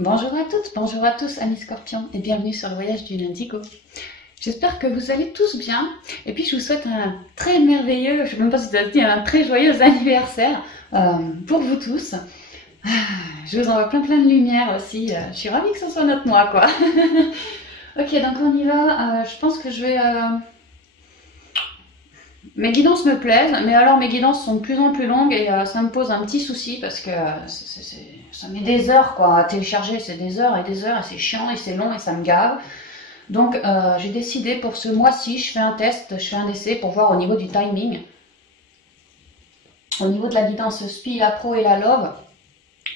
Bonjour à toutes, bonjour à tous, amis scorpions, et bienvenue sur le voyage du Indigo. J'espère que vous allez tous bien, et puis je vous souhaite un très merveilleux, je ne sais même pas si je dois dire, un très joyeux anniversaire pour vous tous. Je vous envoie plein de lumière aussi, je suis ravie que ce soit notre mois, quoi. Ok, donc on y va, je pense que je vais... Mes guidances me plaisent, mais alors mes guidances sont de plus en plus longues et ça me pose un petit souci parce que ça met des heures quoi à télécharger, c'est des heures et c'est chiant et c'est long et ça me gave. Donc j'ai décidé pour ce mois-ci, je fais un test, je fais un essai pour voir au niveau du timing, au niveau de la guidance SPI, la Pro et la Love,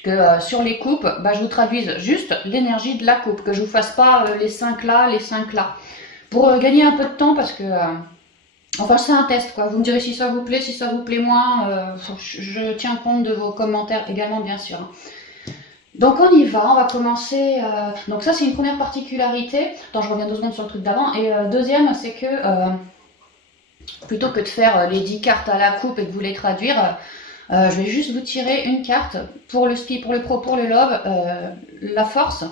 que sur les coupes, je vous traduise juste l'énergie de la coupe, que je vous fasse pas les 5 là, les 5 là, pour gagner un peu de temps parce que... Enfin, c'est un test, quoi. Vous me direz si ça vous plaît moins. Je tiens compte de vos commentaires également, bien sûr. Donc, on y va. On va commencer. Donc, ça, c'est une première particularité. Attends, je reviens 2 secondes sur le truc d'avant. Et deuxième, c'est que plutôt que de faire les 10 cartes à la coupe et de vous les traduire, je vais juste vous tirer une carte pour le SPI, pour le Pro, pour le Love, la force.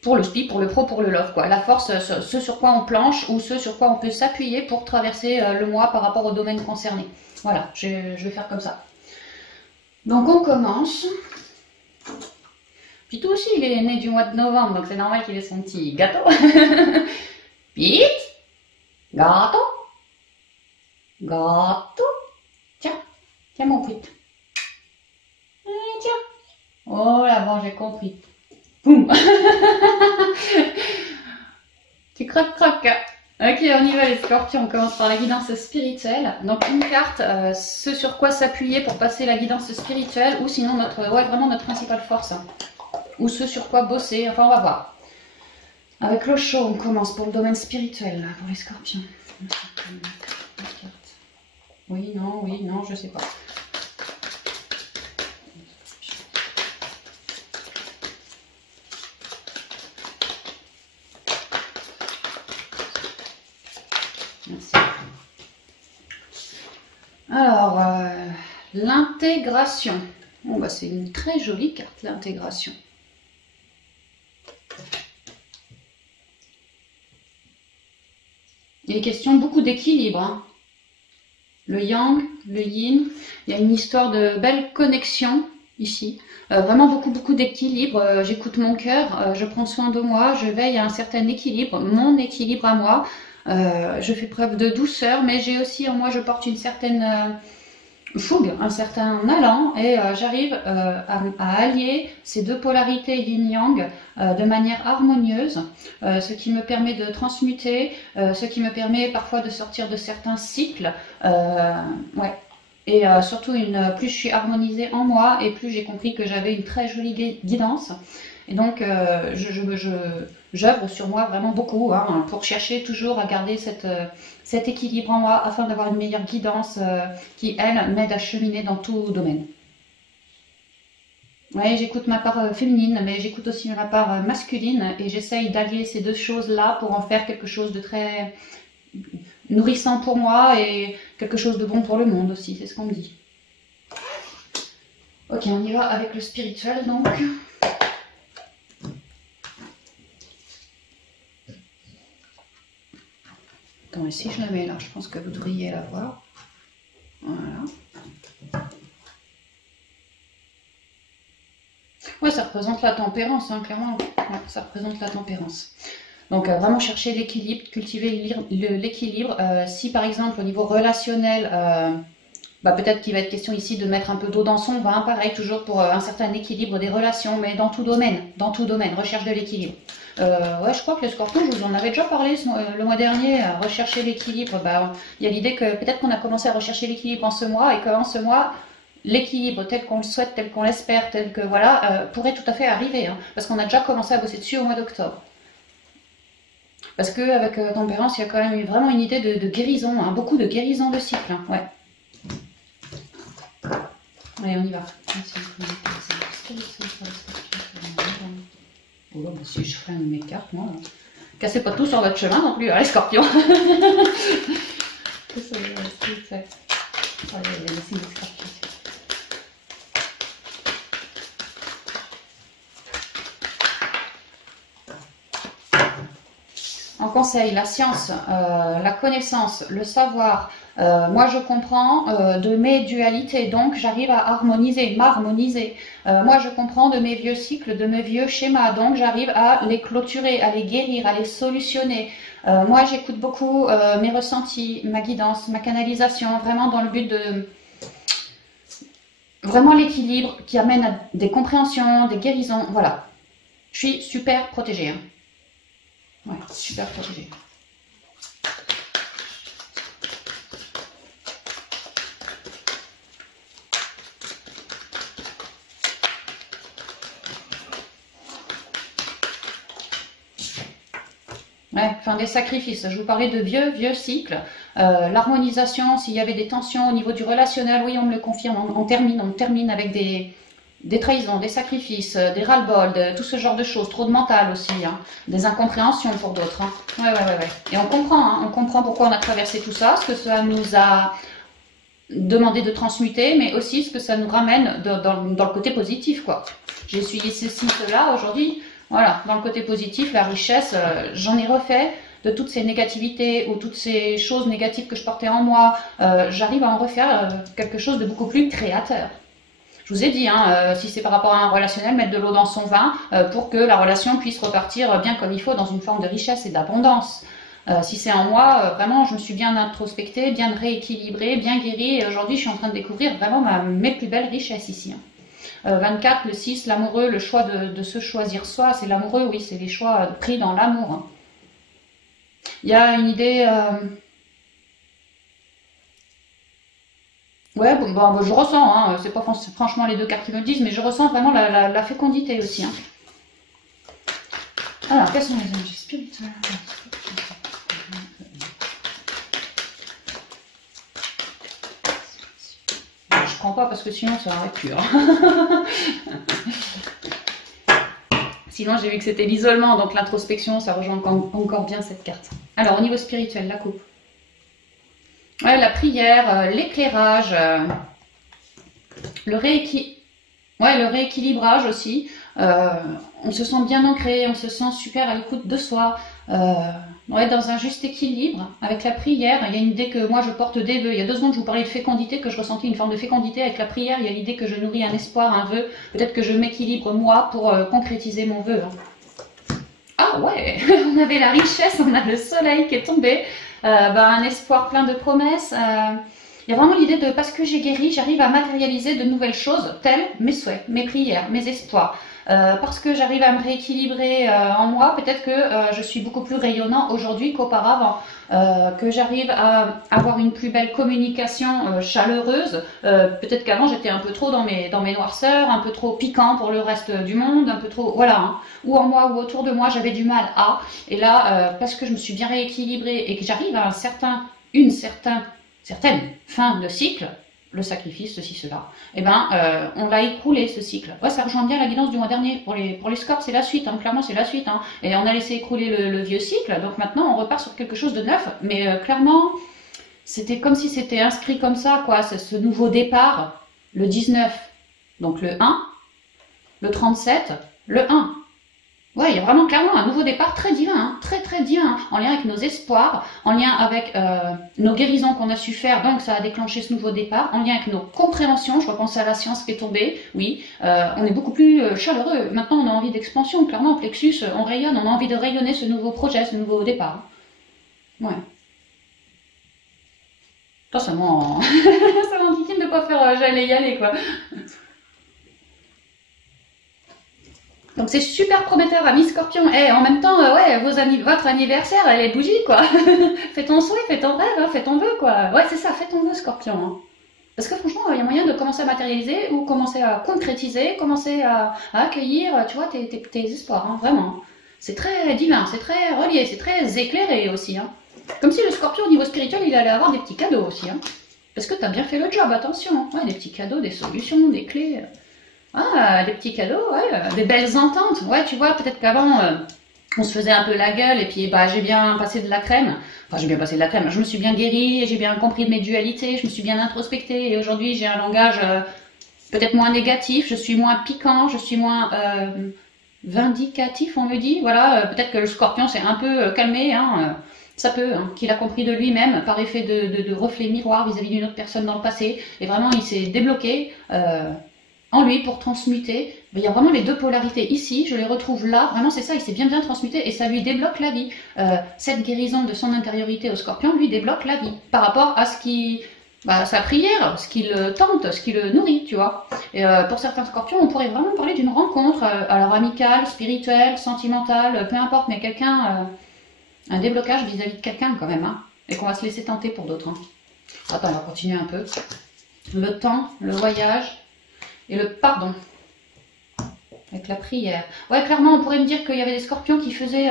Pour le SPI, pour le Pro, pour le Love, quoi. La force, ce sur quoi on planche ou ce sur quoi on peut s'appuyer pour traverser le mois par rapport au domaine concerné. Voilà, je vais faire comme ça. Donc on commence. Puis toi aussi, il est né du mois de novembre, donc c'est normal qu'il ait son petit gâteau. Pete, gâteau, gâteau. Tiens mon Pete. Tiens. Oh là, bon, j'ai compris. Boum. Tu croques. Ok, on y va les scorpions, on commence par la guidance spirituelle. Donc une carte, ce sur quoi s'appuyer pour passer la guidance spirituelle, ou sinon vraiment notre principale force. Ou ce sur quoi bosser, enfin on va voir. Avec l'eau chaude, on commence pour le domaine spirituel, là, pour les scorpions. Oui, non, je sais pas. Merci. Alors, l'intégration. Bon, c'est une très jolie carte, l'intégration. Il est question beaucoup d'équilibre. Hein. Le yang, le yin. Il y a une histoire de belle connexion ici. Vraiment beaucoup d'équilibre. J'écoute mon cœur, je prends soin de moi, je veille à un certain équilibre, mon équilibre à moi. Je fais preuve de douceur, mais j'ai aussi en moi, je porte une certaine fougue, un certain allant, et j'arrive à allier ces deux polarités yin-yang de manière harmonieuse, ce qui me permet de transmuter, ce qui me permet parfois de sortir de certains cycles. Ouais. Et surtout, plus je suis harmonisée en moi, et plus j'ai compris que j'avais une très jolie guidance. Et donc, j'œuvre sur moi vraiment beaucoup pour chercher toujours à garder cet équilibre en moi afin d'avoir une meilleure guidance qui, elle, m'aide à cheminer dans tout domaine. Oui, j'écoute ma part féminine, mais j'écoute aussi ma part masculine et j'essaye d'allier ces deux choses-là pour en faire quelque chose de très nourrissant pour moi et quelque chose de bon pour le monde aussi, c'est ce qu'on me dit. Ok, on y va avec le spirituel donc. Attends, et si je la mets là, je pense que vous devriez la voir. Voilà. Ouais, ça représente la tempérance, hein, clairement. Ouais, ça représente la tempérance. Donc, vraiment chercher l'équilibre, cultiver l'équilibre. Si, par exemple, au niveau relationnel, peut-être qu'il va être question ici de mettre un peu d'eau dans son vin, pareil, toujours pour un certain équilibre des relations, mais dans tout domaine, recherche de l'équilibre. Ouais, je crois que les scorpions, je vous en avais déjà parlé le mois dernier, rechercher l'équilibre. Il y a l'idée que peut-être qu'on a commencé à rechercher l'équilibre en ce mois et qu'en ce mois, l'équilibre tel qu'on le souhaite, tel qu'on l'espère, tel que voilà, pourrait tout à fait arriver. Hein, parce qu'on a déjà commencé à bosser dessus au mois d'octobre. Parce qu'avec tempérance, il y a quand même vraiment une idée de guérison, hein, beaucoup de guérison de cycle. Hein, ouais. Allez, on y va. Oh là, si je freine mes cartes, moi. Cassez pas tout sur votre chemin non plus, hein, les scorpions. en conseil, la science, la connaissance, le savoir. Moi, je comprends de mes dualités, donc j'arrive à harmoniser, m'harmoniser. Moi, je comprends de mes vieux cycles, de mes vieux schémas, donc j'arrive à les clôturer, à les guérir, à les solutionner. Moi, j'écoute beaucoup mes ressentis, ma guidance, ma canalisation, vraiment dans le but de vraiment l'équilibre qui amène à des compréhensions, des guérisons. Voilà, je suis super protégée. Hein. Ouais, super protégée. Ouais, enfin des sacrifices. Je vous parlais de vieux cycles. L'harmonisation, s'il y avait des tensions au niveau du relationnel, oui, on me le confirme. On termine avec des trahisons, des sacrifices, des ras-le-bol, tout ce genre de choses. Trop de mental aussi, hein. Des incompréhensions pour d'autres. Hein. Ouais. Et on comprend pourquoi on a traversé tout ça, ce que ça nous a demandé de transmuter, mais aussi ce que ça nous ramène dans le côté positif, quoi. J'ai essuyé ceci, cela aujourd'hui. Voilà, dans le côté positif, la richesse, j'en ai refait de toutes ces négativités ou toutes ces choses négatives que je portais en moi. J'arrive à en refaire quelque chose de beaucoup plus créateur. Je vous ai dit, hein, si c'est par rapport à un relationnel, mettre de l'eau dans son vin pour que la relation puisse repartir bien comme il faut dans une forme de richesse et d'abondance. Si c'est en moi, vraiment, je me suis bien introspectée, bien rééquilibrée, bien guérie. Et aujourd'hui, je suis en train de découvrir vraiment mes plus belles richesses ici. Hein. 24, le 6, l'amoureux, le choix de se choisir soi, c'est l'amoureux, oui, c'est les choix pris dans l'amour. Hein. Il y a une idée... Ouais, bon, je ressens, hein, c'est pas franchement les deux cartes qui me le disent, mais je ressens vraiment la fécondité aussi. Hein. Alors, quels sont les énergies spirituelles? Je prends pas parce que sinon ça aurait pu. Hein. Sinon j'ai vu que c'était l'isolement, donc l'introspection, ça rejoint encore bien cette carte. Alors au niveau spirituel, la coupe. Ouais, la prière, l'éclairage, le rééquilibrage aussi. On se sent bien ancré, on se sent super à l'écoute de soi. Ouais, dans un juste équilibre, avec la prière, il y a une idée que moi je porte des vœux. Il y a 2 secondes, je vous parlais de fécondité, que je ressentais une forme de fécondité. Avec la prière, il y a l'idée que je nourris un espoir, un vœu. Peut-être que je m'équilibre moi pour concrétiser mon vœu. Hein. Ah ouais, on avait la richesse, on a le soleil qui est tombé. Un espoir plein de promesses. Il y a vraiment l'idée de, parce que j'ai guéri, j'arrive à matérialiser de nouvelles choses, telles mes souhaits, mes prières, mes espoirs. Parce que j'arrive à me rééquilibrer en moi, peut-être que je suis beaucoup plus rayonnant aujourd'hui qu'auparavant, que j'arrive à avoir une plus belle communication chaleureuse. Peut-être qu'avant j'étais un peu trop dans mes noirceurs, un peu trop piquant pour le reste du monde, un peu trop, voilà, hein. Ou en moi ou autour de moi j'avais du mal à, et là parce que je me suis bien rééquilibrée et que j'arrive à une certaine fin de cycle, le sacrifice, ceci, cela, et on l'a écroulé ce cycle. Ouais, ça rejoint bien la guidance du mois dernier. Pour les scorps, c'est la suite, hein, clairement c'est la suite. Hein. Et on a laissé écrouler le vieux cycle, donc maintenant on repart sur quelque chose de neuf. Mais clairement, c'était comme si c'était inscrit comme ça, quoi, ce nouveau départ, le 19, donc le 1, le 37, le 1. Ouais, il y a vraiment clairement un nouveau départ très divin, hein, très divin, hein, en lien avec nos espoirs, en lien avec nos guérisons qu'on a su faire, donc ça a déclenché ce nouveau départ, en lien avec nos compréhensions, je repense à la science qui est tombée, oui, on est beaucoup plus chaleureux, maintenant on a envie d'expansion, clairement, plexus, on rayonne, on a envie de rayonner ce nouveau projet, ce nouveau départ. Ouais. Toi, ça m'enquiquine de pas faire j'allais y aller, quoi. Donc c'est super prometteur, ami Scorpion. Et en même temps, ouais, votre anniversaire, elle est bougie, quoi. Fais ton souhait, fais ton rêve, hein, fais ton vœu, quoi. Ouais, c'est ça, fais ton vœu, Scorpion. Hein. Parce que franchement, il y a moyen de commencer à matérialiser ou commencer à concrétiser, commencer à accueillir, tu vois, tes espoirs, hein, vraiment. C'est très divin, c'est très relié, c'est très éclairé aussi. Hein. Comme si le Scorpion, au niveau spirituel, il allait avoir des petits cadeaux aussi. Hein. Parce que t'as bien fait le job, attention. Ouais, des petits cadeaux, des solutions, des clés... Ah, des petits cadeaux, ouais, des belles ententes. Ouais, tu vois, peut-être qu'avant, on se faisait un peu la gueule et puis j'ai bien passé de la crème. Enfin, j'ai bien passé de la crème. Je me suis bien guérie, j'ai bien compris de mes dualités, je me suis bien introspectée et aujourd'hui, j'ai un langage peut-être moins négatif, je suis moins piquant, je suis moins vindicatif, on me dit. Voilà, peut-être que le scorpion s'est un peu calmé, hein, ça peut, hein, qu'il a compris de lui-même par effet de reflet miroir vis-à-vis d'une autre personne dans le passé. Et vraiment, il s'est débloqué en lui pour transmuter. Mais il y a vraiment les deux polarités ici, je les retrouve là. Vraiment, c'est ça, il s'est bien transmuté et ça lui débloque la vie. Cette guérison de son intériorité au scorpion lui débloque la vie par rapport à ce qui... Bah, sa prière, ce qui le tente, ce qui le nourrit, tu vois. Et pour certains scorpions, on pourrait vraiment parler d'une rencontre, alors amicale, spirituelle, sentimentale, peu importe, mais quelqu'un, un déblocage vis-à-vis de quelqu'un quand même, hein, et qu'on va se laisser tenter pour d'autres. Hein. Attends, on va continuer un peu. Le temps, le voyage et le pardon. Avec la prière. Ouais, clairement, on pourrait me dire qu'il y avait des scorpions qui faisaient...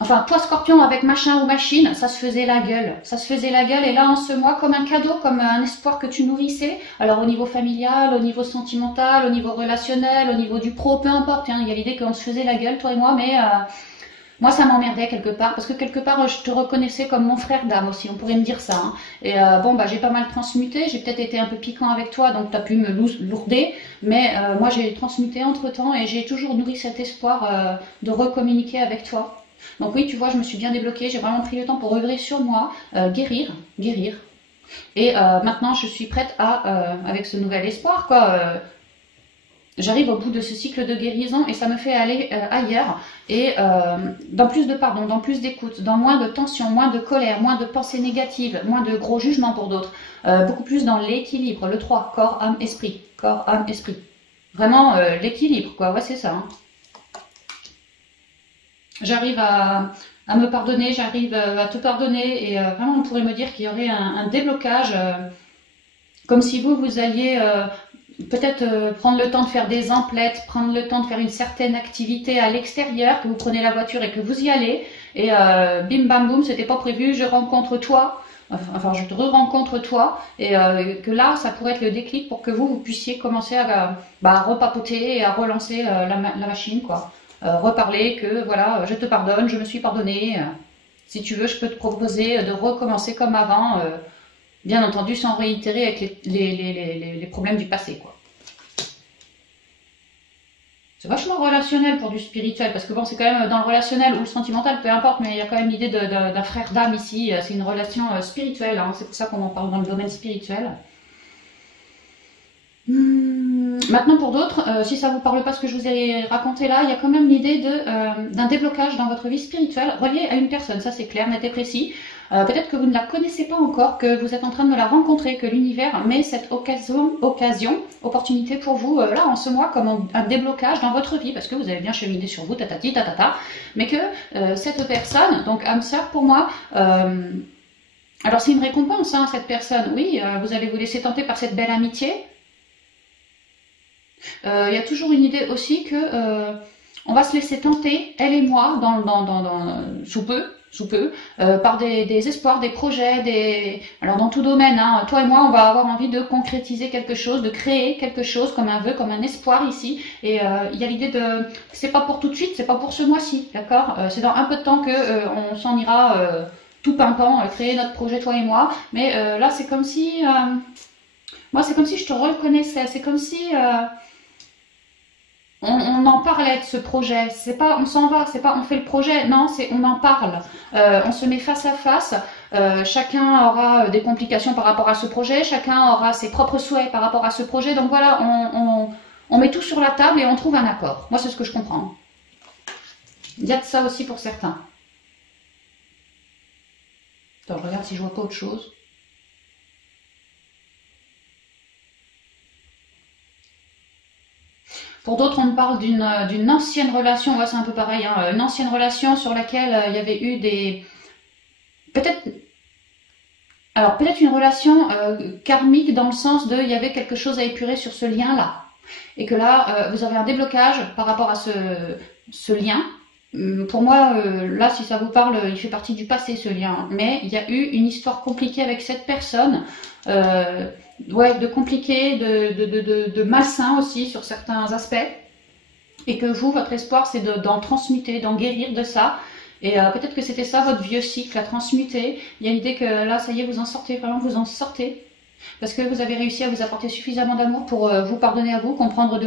Enfin, toi scorpion avec machin ou machine, ça se faisait la gueule. Ça se faisait la gueule et là en ce mois comme un cadeau, comme un espoir que tu nourrissais. Alors au niveau familial, au niveau sentimental, au niveau relationnel, au niveau du pro, peu importe. Hein, il y a l'idée qu'on se faisait la gueule, toi et moi, mais moi ça m'emmerdait quelque part. Parce que quelque part je te reconnaissais comme mon frère d'âme aussi, on pourrait me dire ça. Hein. Et bon, bah j'ai pas mal transmuté, j'ai peut-être été un peu piquant avec toi, donc tu as pu me lourder. Mais moi j'ai transmuté entre temps et j'ai toujours nourri cet espoir de recommuniquer avec toi. Donc oui, tu vois, je me suis bien débloquée, j'ai vraiment pris le temps pour œuvrer sur moi, guérir. Et maintenant, je suis prête à, avec ce nouvel espoir, quoi, j'arrive au bout de ce cycle de guérison et ça me fait aller ailleurs et dans plus de pardon, dans plus d'écoute, dans moins de tension, moins de colère, moins de pensées négatives, moins de gros jugements pour d'autres, beaucoup plus dans l'équilibre, le 3, corps, âme, esprit, corps, âme, esprit. Vraiment l'équilibre, quoi, ouais, c'est ça. Hein. J'arrive à me pardonner, j'arrive à te pardonner et vraiment on pourrait me dire qu'il y aurait un déblocage comme si vous alliez peut-être prendre le temps de faire des emplettes, prendre le temps de faire une certaine activité à l'extérieur, que vous prenez la voiture et que vous y allez et bim bam boum, c'était pas prévu, je rencontre toi, enfin je te re-rencontre toi et que là ça pourrait être le déclic pour que vous puissiez commencer à repapoter et à relancer la machine quoi. Reparler que voilà, je te pardonne, je me suis pardonné. Si tu veux, je peux te proposer de recommencer comme avant, bien entendu sans réitérer avec les problèmes du passé, quoi. C'est vachement relationnel pour du spirituel, parce que bon, c'est quand même dans le relationnel ou le sentimental, peu importe, mais il y a quand même l'idée d'un frère d'âme ici. C'est une relation spirituelle, hein, c'est pour ça qu'on en parle dans le domaine spirituel. Maintenant pour d'autres, si ça vous parle pas ce que je vous ai raconté là, il y a quand même l'idée d'un déblocage dans votre vie spirituelle relié à une personne, ça c'est clair, net et précis. Peut-être que vous ne la connaissez pas encore, que vous êtes en train de la rencontrer, que l'univers met cette opportunité pour vous là en ce mois comme un déblocage dans votre vie, parce que vous avez bien cheminé sur vous, tatati, tatata, mais que cette personne, donc âme sœur pour moi, alors c'est une récompense, hein, cette personne, oui, vous allez vous laisser tenter par cette belle amitié. Il y a toujours une idée aussi que on va se laisser tenter, elle et moi, sous peu, par des espoirs, des projets, alors dans tout domaine, hein, toi et moi, on va avoir envie de concrétiser quelque chose, de créer quelque chose comme un vœu, comme un espoir ici. Et il y a l'idée de, c'est pas pour tout de suite, c'est pas pour ce mois-ci, d'accord, c'est dans un peu de temps que on s'en ira tout pimpant, créer notre projet toi et moi. Mais là, c'est comme si, moi, c'est comme si je te reconnaissais, c'est comme si on en parlait de ce projet, c'est pas on s'en va, c'est pas on fait le projet, non, c'est on en parle, on se met face à face, chacun aura des complications par rapport à ce projet, chacun aura ses propres souhaits par rapport à ce projet, donc voilà, on met tout sur la table et on trouve un accord. Moi c'est ce que je comprends. Il y a de ça aussi pour certains. Attends, je regarde si je vois pas autre chose. Pour d'autres, on me parle d'une ancienne relation, ouais, c'est un peu pareil, hein, une ancienne relation sur laquelle il y avait eu des... Peut-être une relation karmique dans le sens de il y avait quelque chose à épurer sur ce lien-là. Et que là, vous avez un déblocage par rapport à ce lien. Pour moi, là, si ça vous parle, il fait partie du passé, ce lien. Mais il y a eu une histoire compliquée avec cette personne. Ouais, de compliqué, de malsain aussi sur certains aspects. Et que vous, votre espoir, c'est d'en transmuter, d'en guérir de ça. Et peut-être que c'était ça, votre vieux cycle à transmuter. Il y a l'idée que là, ça y est, vous en sortez, vraiment, vous en sortez. Parce que vous avez réussi à vous apporter suffisamment d'amour pour vous pardonner à vous, comprendre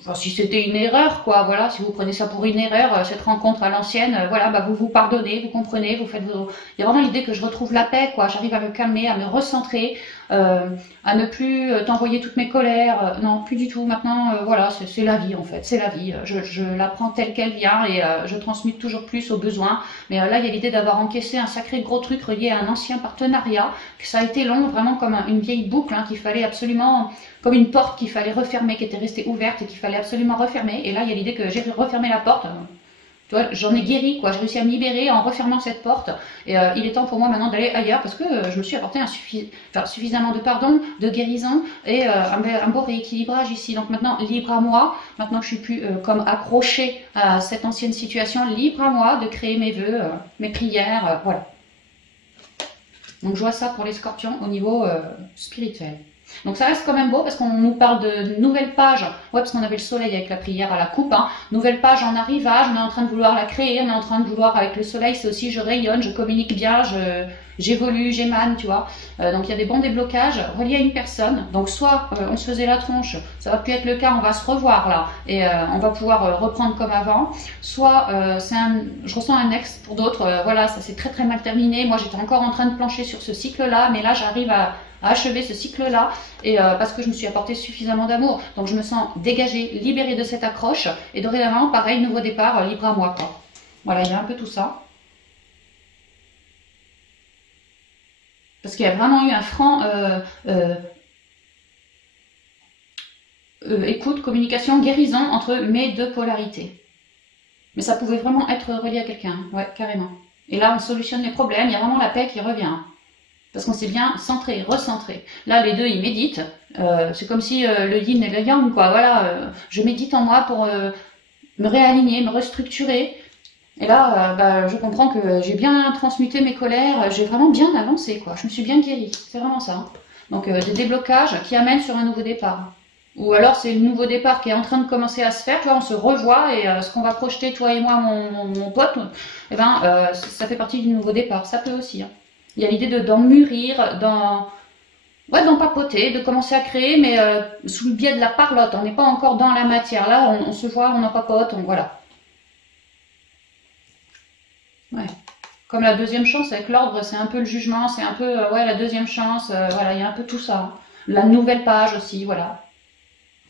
enfin, si c'était une erreur, quoi, voilà, si vous prenez ça pour une erreur, cette rencontre à l'ancienne, voilà, bah, vous vous pardonnez, vous comprenez, vous faites vos... Il y a vraiment l'idée que je retrouve la paix, quoi, j'arrive à me calmer, à me recentrer, à ne plus t'envoyer toutes mes colères, non, plus du tout, maintenant, voilà, c'est la vie, en fait, c'est la vie, je la prends telle qu'elle vient et je transmute toujours plus aux besoins, mais là, il y a l'idée d'avoir encaissé un sacré gros truc relié à un ancien partenariat, que ça a été long, vraiment comme une vieille boucle, hein, qu'il fallait absolument... comme une porte qu'il fallait refermer, qui était restée ouverte et qu'il fallait absolument refermer. Et là, il y a l'idée que j'ai refermé la porte. Tu vois, j'en ai guéri, quoi. J'ai réussi à me libérer en refermant cette porte. Et il est temps pour moi maintenant d'aller ailleurs parce que je me suis apporté suffisamment de pardon, de guérison et un beau rééquilibrage ici. Donc maintenant, libre à moi. Maintenant que je suis plus comme accrochée à cette ancienne situation, libre à moi de créer mes vœux, mes prières, voilà. Donc je vois ça pour les scorpions au niveau spirituel. Donc ça reste quand même beau parce qu'on nous parle de nouvelles pages, ouais, parce qu'on avait le soleil avec la prière à la coupe, hein. Nouvelle page en arrivage, on est en train de vouloir la créer, on est en train de vouloir avec le soleil, c'est aussi je rayonne, je communique bien, j'évolue, j'émane, tu vois. Donc il y a des bons déblocages reliés à une personne, donc soit on se faisait la tronche, ça va plus être le cas, on va se revoir là, et on va pouvoir reprendre comme avant, soit je ressens un ex pour d'autres, voilà, ça s'est très très mal terminé, moi j'étais encore en train de plancher sur ce cycle-là, mais là j'arrive à achever ce cycle-là et parce que je me suis apporté suffisamment d'amour. Donc je me sens dégagée, libérée de cette accroche et dorénavant, pareil, nouveau départ, libre à moi, quoi. Voilà, il y a un peu tout ça. Parce qu'il y a vraiment eu un franc écoute, communication, guérison entre mes deux polarités. Mais ça pouvait vraiment être relié à quelqu'un, ouais, carrément. Et là, on solutionne les problèmes, il y a vraiment la paix qui revient. Parce qu'on s'est bien centré, recentré. Là, les deux, ils méditent. C'est comme si le yin et le yang, quoi. Voilà, je médite en moi pour me réaligner, me restructurer. Et là, bah, je comprends que j'ai bien transmuté mes colères, j'ai vraiment bien avancé, quoi. Je me suis bien guérie. C'est vraiment ça. Hein. Donc, des déblocages qui amènent sur un nouveau départ. Ou alors, c'est le nouveau départ qui est en train de commencer à se faire. Tu vois, on se revoit et ce qu'on va projeter, toi et moi, mon pote, eh ben, ça fait partie du nouveau départ. Ça peut aussi, hein. Il y a l'idée d'en mûrir, d'en papoter, de commencer à créer, mais sous le biais de la parlotte. On n'est pas encore dans la matière. Là, on se voit, on en papote, voilà. Ouais. Comme la deuxième chance avec l'ordre, c'est un peu le jugement, c'est un peu ouais, la deuxième chance, voilà, il y a un peu tout ça. Hein. La nouvelle page aussi, voilà.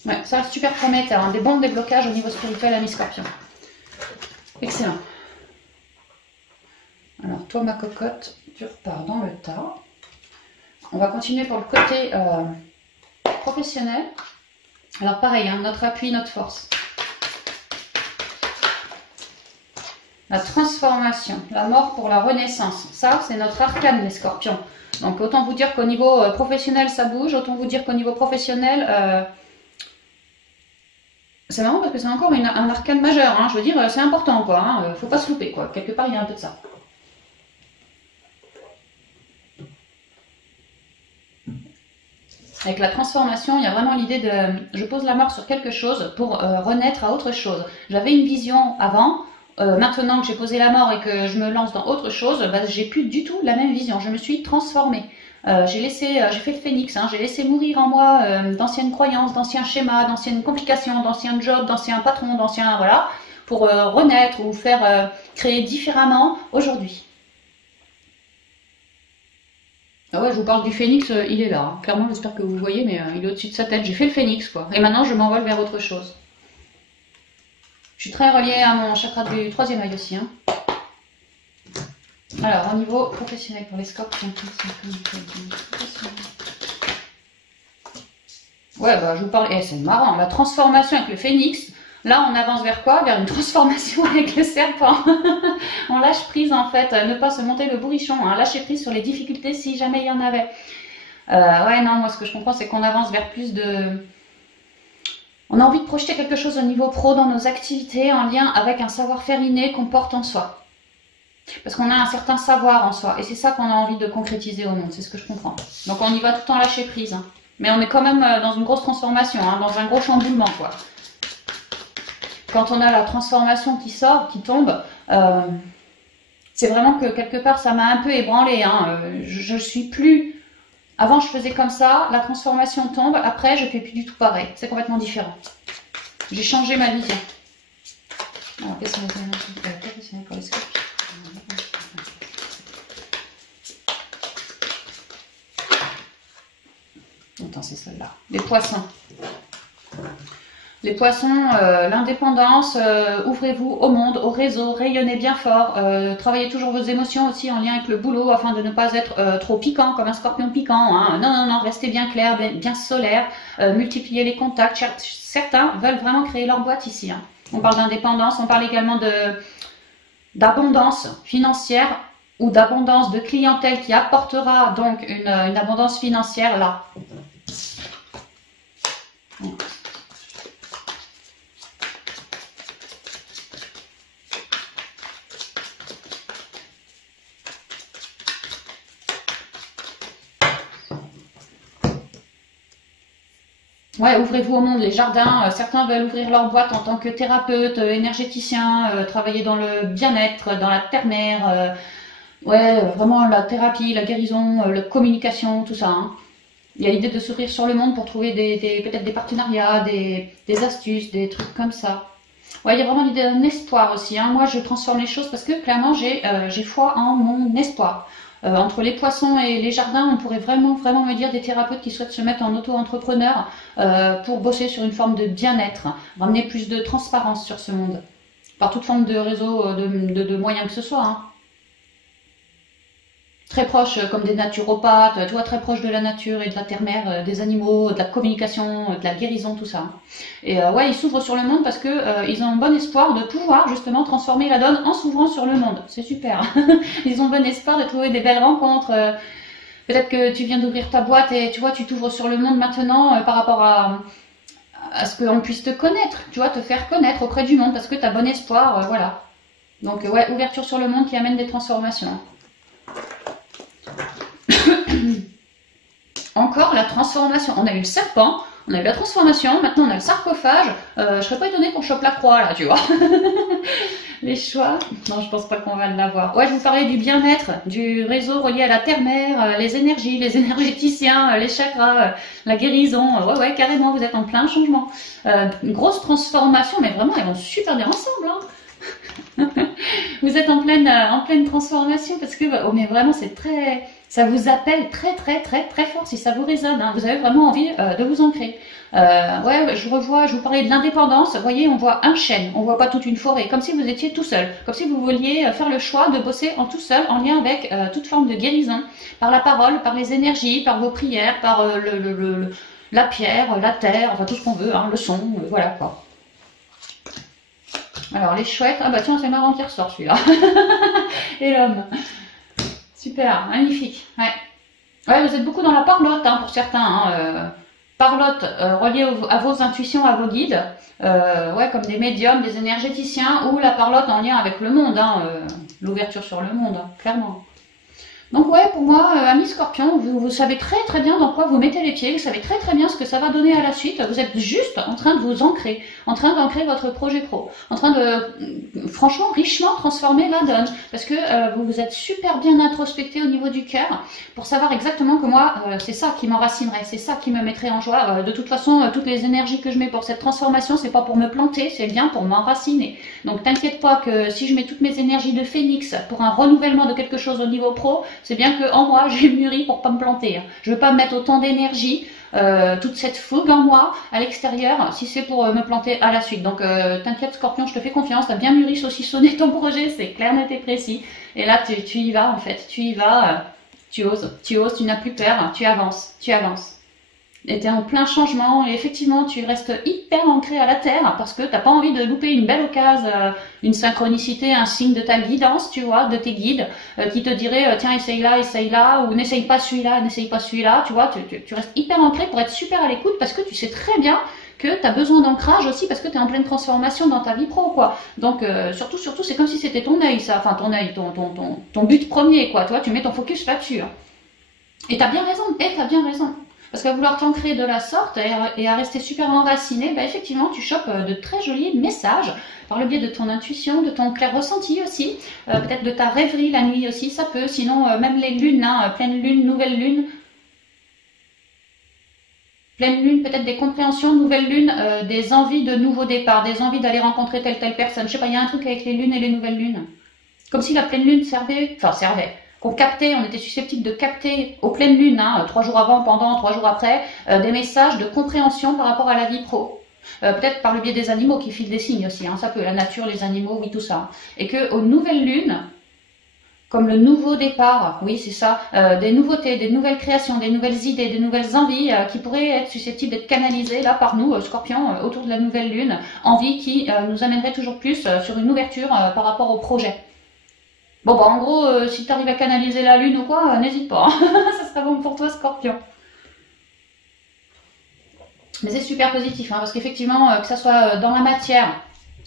Ouais, ça reste super prometteur, hein. Des bons déblocages au niveau spirituel à mi-scorpion. Excellent. Alors, toi, ma cocotte, tu repars dans le tas. On va continuer pour le côté professionnel. Alors, pareil, hein, notre appui, notre force. La transformation, la mort pour la renaissance. Ça, c'est notre arcane, les scorpions. Donc, autant vous dire qu'au niveau professionnel, ça bouge. Autant vous dire qu'au niveau professionnel... c'est marrant parce que c'est encore un arcane majeur. Hein. Je veux dire, c'est important, quoi. Hein. Faut pas se louper, quoi. Quelque part, il y a un peu de ça. Avec la transformation, il y a vraiment l'idée de... Je pose la marque sur quelque chose pour renaître à autre chose. J'avais une vision avant, maintenant que j'ai posé la mort et que je me lance dans autre chose, bah, j'ai plus du tout la même vision. Je me suis transformée. J'ai fait le phénix, hein, j'ai laissé mourir en moi d'anciennes croyances, d'anciens schémas, d'anciennes complications, d'anciens jobs, d'anciens patrons, d'anciens... Voilà, pour renaître ou faire créer différemment aujourd'hui. Ah ouais, je vous parle du phénix, il est là. Hein. Clairement, j'espère que vous voyez, mais il est au-dessus de sa tête. J'ai fait le phénix, quoi. Et maintenant, je m'envole vers autre chose. Je suis très reliée à mon chakra du troisième œil aussi. Hein. Alors, au niveau professionnel pour les scorpions. Ouais, bah, je vous parle... Eh, c'est marrant, la transformation avec le phénix... Là, on avance vers quoi? Vers une transformation avec le serpent. On lâche prise, en fait. Ne pas se monter le bourrichon. Hein. Lâcher prise sur les difficultés si jamais il y en avait. Ouais, non, moi, ce que je comprends, c'est qu'on avance vers plus de... On a envie de projeter quelque chose au niveau pro dans nos activités en lien avec un savoir-faire inné qu'on porte en soi. Parce qu'on a un certain savoir en soi. Et c'est ça qu'on a envie de concrétiser au monde. C'est ce que je comprends. Donc, on y va tout en lâcher prise. Hein. Mais on est quand même dans une grosse transformation. Hein, dans un gros chamboulement, quoi. Quand on a la transformation qui sort, qui tombe, c'est vraiment que quelque part ça m'a un peu ébranlé. Hein. Je suis plus... Avant je faisais comme ça, la transformation tombe, après je fais plus du tout pareil. C'est complètement différent. J'ai changé ma vision. Alors, quelles sont les énergies de la Terre pour les Scorpions? Attends, c'est celle-là. Les poissons. Les poissons, l'indépendance, ouvrez-vous au monde, au réseau, rayonnez bien fort, travaillez toujours vos émotions aussi en lien avec le boulot afin de ne pas être trop piquant comme un scorpion piquant. Hein. Non, non, non, restez bien clair, bien solaire, multipliez les contacts. Certains veulent vraiment créer leur boîte ici. Hein. On parle d'indépendance, on parle également d'abondance financière ou d'abondance de clientèle qui apportera donc une abondance financière là. Ouais, ouvrez-vous au monde, les jardins. Certains veulent ouvrir leur boîte en tant que thérapeute, énergéticien, travailler dans le bien-être, dans la terre-mère. Ouais, vraiment la thérapie, la guérison, la communication, tout ça. Hein. Il y a l'idée de s'ouvrir sur le monde pour trouver peut-être des partenariats, des astuces, des trucs comme ça. Ouais, il y a vraiment l'idée d'un espoir aussi. Hein. Moi, je transforme les choses parce que clairement, j'ai foi en mon espoir. Entre les poissons et les jardins, on pourrait vraiment me dire des thérapeutes qui souhaitent se mettre en auto-entrepreneur pour bosser sur une forme de bien-être, ramener plus de transparence sur ce monde, par toute forme de réseau, de moyens que ce soit. Hein. Très proche, comme des naturopathes, tu vois, très proche de la nature et de la terre-mère, des animaux, de la communication, de la guérison, tout ça. Et ouais, ils s'ouvrent sur le monde parce que ils ont un bon espoir de pouvoir justement transformer la donne en s'ouvrant sur le monde. C'est super. Ils ont bon espoir de trouver des belles rencontres. Peut-être que tu viens d'ouvrir ta boîte et tu vois, tu t'ouvres sur le monde maintenant par rapport à ce qu'on puisse te connaître, tu vois, te faire connaître auprès du monde parce que tu as bon espoir, voilà. Donc ouais, ouverture sur le monde qui amène des transformations. Encore la transformation. On a eu le serpent, on a eu la transformation, maintenant on a le sarcophage. Je serais pas étonnée qu'on chope la croix là, tu vois. Les choix. Non, je pense pas qu'on va l'avoir. Ouais, je vous parlais du bien-être, du réseau relié à la terre-mère, les énergies, les énergéticiens, les chakras, la guérison. Ouais, carrément, vous êtes en plein changement. Une grosse transformation, mais vraiment, elles vont super bien ensemble. Hein. Vous êtes en pleine transformation parce que, oh, mais vraiment, c'est très... Ça vous appelle très fort si ça vous résonne. Hein. Vous avez vraiment envie de vous ancrer. Ouais, je vous parlais de l'indépendance. Vous voyez, on voit un chêne, on voit pas toute une forêt, comme si vous étiez tout seul, comme si vous vouliez faire le choix de bosser en tout seul, en lien avec toute forme de guérison, par la parole, par les énergies, par vos prières, par la pierre, la terre, enfin tout ce qu'on veut, hein, le son, voilà quoi. Alors les chouettes, ah bah tiens, c'est marrant qui ressort celui-là. Et l'homme. Super, magnifique. Ouais. Ouais, vous êtes beaucoup dans la parlotte hein, pour certains. Hein, parlotte reliée à vos intuitions, à vos guides. Ouais, comme des médiums, des énergéticiens ou la parlotte en lien avec le monde. Hein, l'ouverture sur le monde, hein, clairement. Donc ouais, pour moi, amis scorpions, vous savez très bien dans quoi vous mettez les pieds, vous savez très bien ce que ça va donner à la suite, vous êtes juste en train de vous ancrer, en train d'ancrer votre projet pro, en train de, franchement, richement transformer la donne, parce que vous vous êtes super bien introspecté au niveau du cœur, pour savoir exactement que moi, c'est ça qui m'enracinerait, c'est ça qui me mettrait en joie, de toute façon, toutes les énergies que je mets pour cette transformation, c'est pas pour me planter, c'est bien pour m'enraciner, donc t'inquiète pas que si je mets toutes mes énergies de phénix pour un renouvellement de quelque chose au niveau pro, c'est bien que en moi j'ai mûri pour pas me planter. Je veux pas mettre autant d'énergie, toute cette fougue en moi à l'extérieur si c'est pour me planter à la suite. Donc t'inquiète Scorpion, je te fais confiance, t'as bien mûri saucissonné ton projet, c'est clair, net et précis. Et là tu y vas en fait, tu y vas, tu oses, tu n'as plus peur, tu avances. Et t'es en plein changement et effectivement tu restes hyper ancré à la terre parce que t'as pas envie de louper une belle occasion, une synchronicité, un signe de ta guidance, tu vois, de tes guides qui te diraient tiens essaye là ou n'essaye pas celui-là, tu vois, tu restes hyper ancré pour être super à l'écoute parce que tu sais très bien que tu as besoin d'ancrage aussi parce que tu es en pleine transformation dans ta vie pro quoi. Donc surtout c'est comme si c'était ton œil ça, enfin ton œil, ton but premier quoi, tu vois, tu mets ton focus là-dessus. Hein. Et t'as bien raison. Parce qu'à vouloir t'ancrer de la sorte et à rester super enraciné, bah effectivement, tu chopes de très jolis messages par le biais de ton intuition, de ton clair ressenti aussi, peut-être de ta rêverie la nuit aussi, ça peut. Sinon, même les lunes, hein, pleine lune, nouvelle lune. Pleine lune, peut-être des compréhensions, nouvelle lune, des envies de nouveaux départs, des envies d'aller rencontrer telle personne. Je sais pas, il y a un truc avec les lunes et les nouvelles lunes. Comme si la pleine lune servait, qu'on captait, on était susceptible de capter aux pleines lunes, 3 jours avant, pendant, 3 jours après, des messages de compréhension par rapport à la vie pro. Peut-être par le biais des animaux qui filent des signes aussi, ça peut, la nature, les animaux, oui, tout ça. Et que aux nouvelles lunes, comme le nouveau départ, oui c'est ça, des nouveautés, des nouvelles créations, des nouvelles idées, des nouvelles envies qui pourraient être susceptibles d'être canalisées là par nous, Scorpion, autour de la nouvelle lune, envie qui nous amènerait toujours plus sur une ouverture par rapport au projet. Bon bah en gros, si tu arrives à canaliser la lune ou quoi, n'hésite pas, ça sera bon pour toi Scorpion. Mais c'est super positif, parce qu'effectivement, que ça soit dans la matière,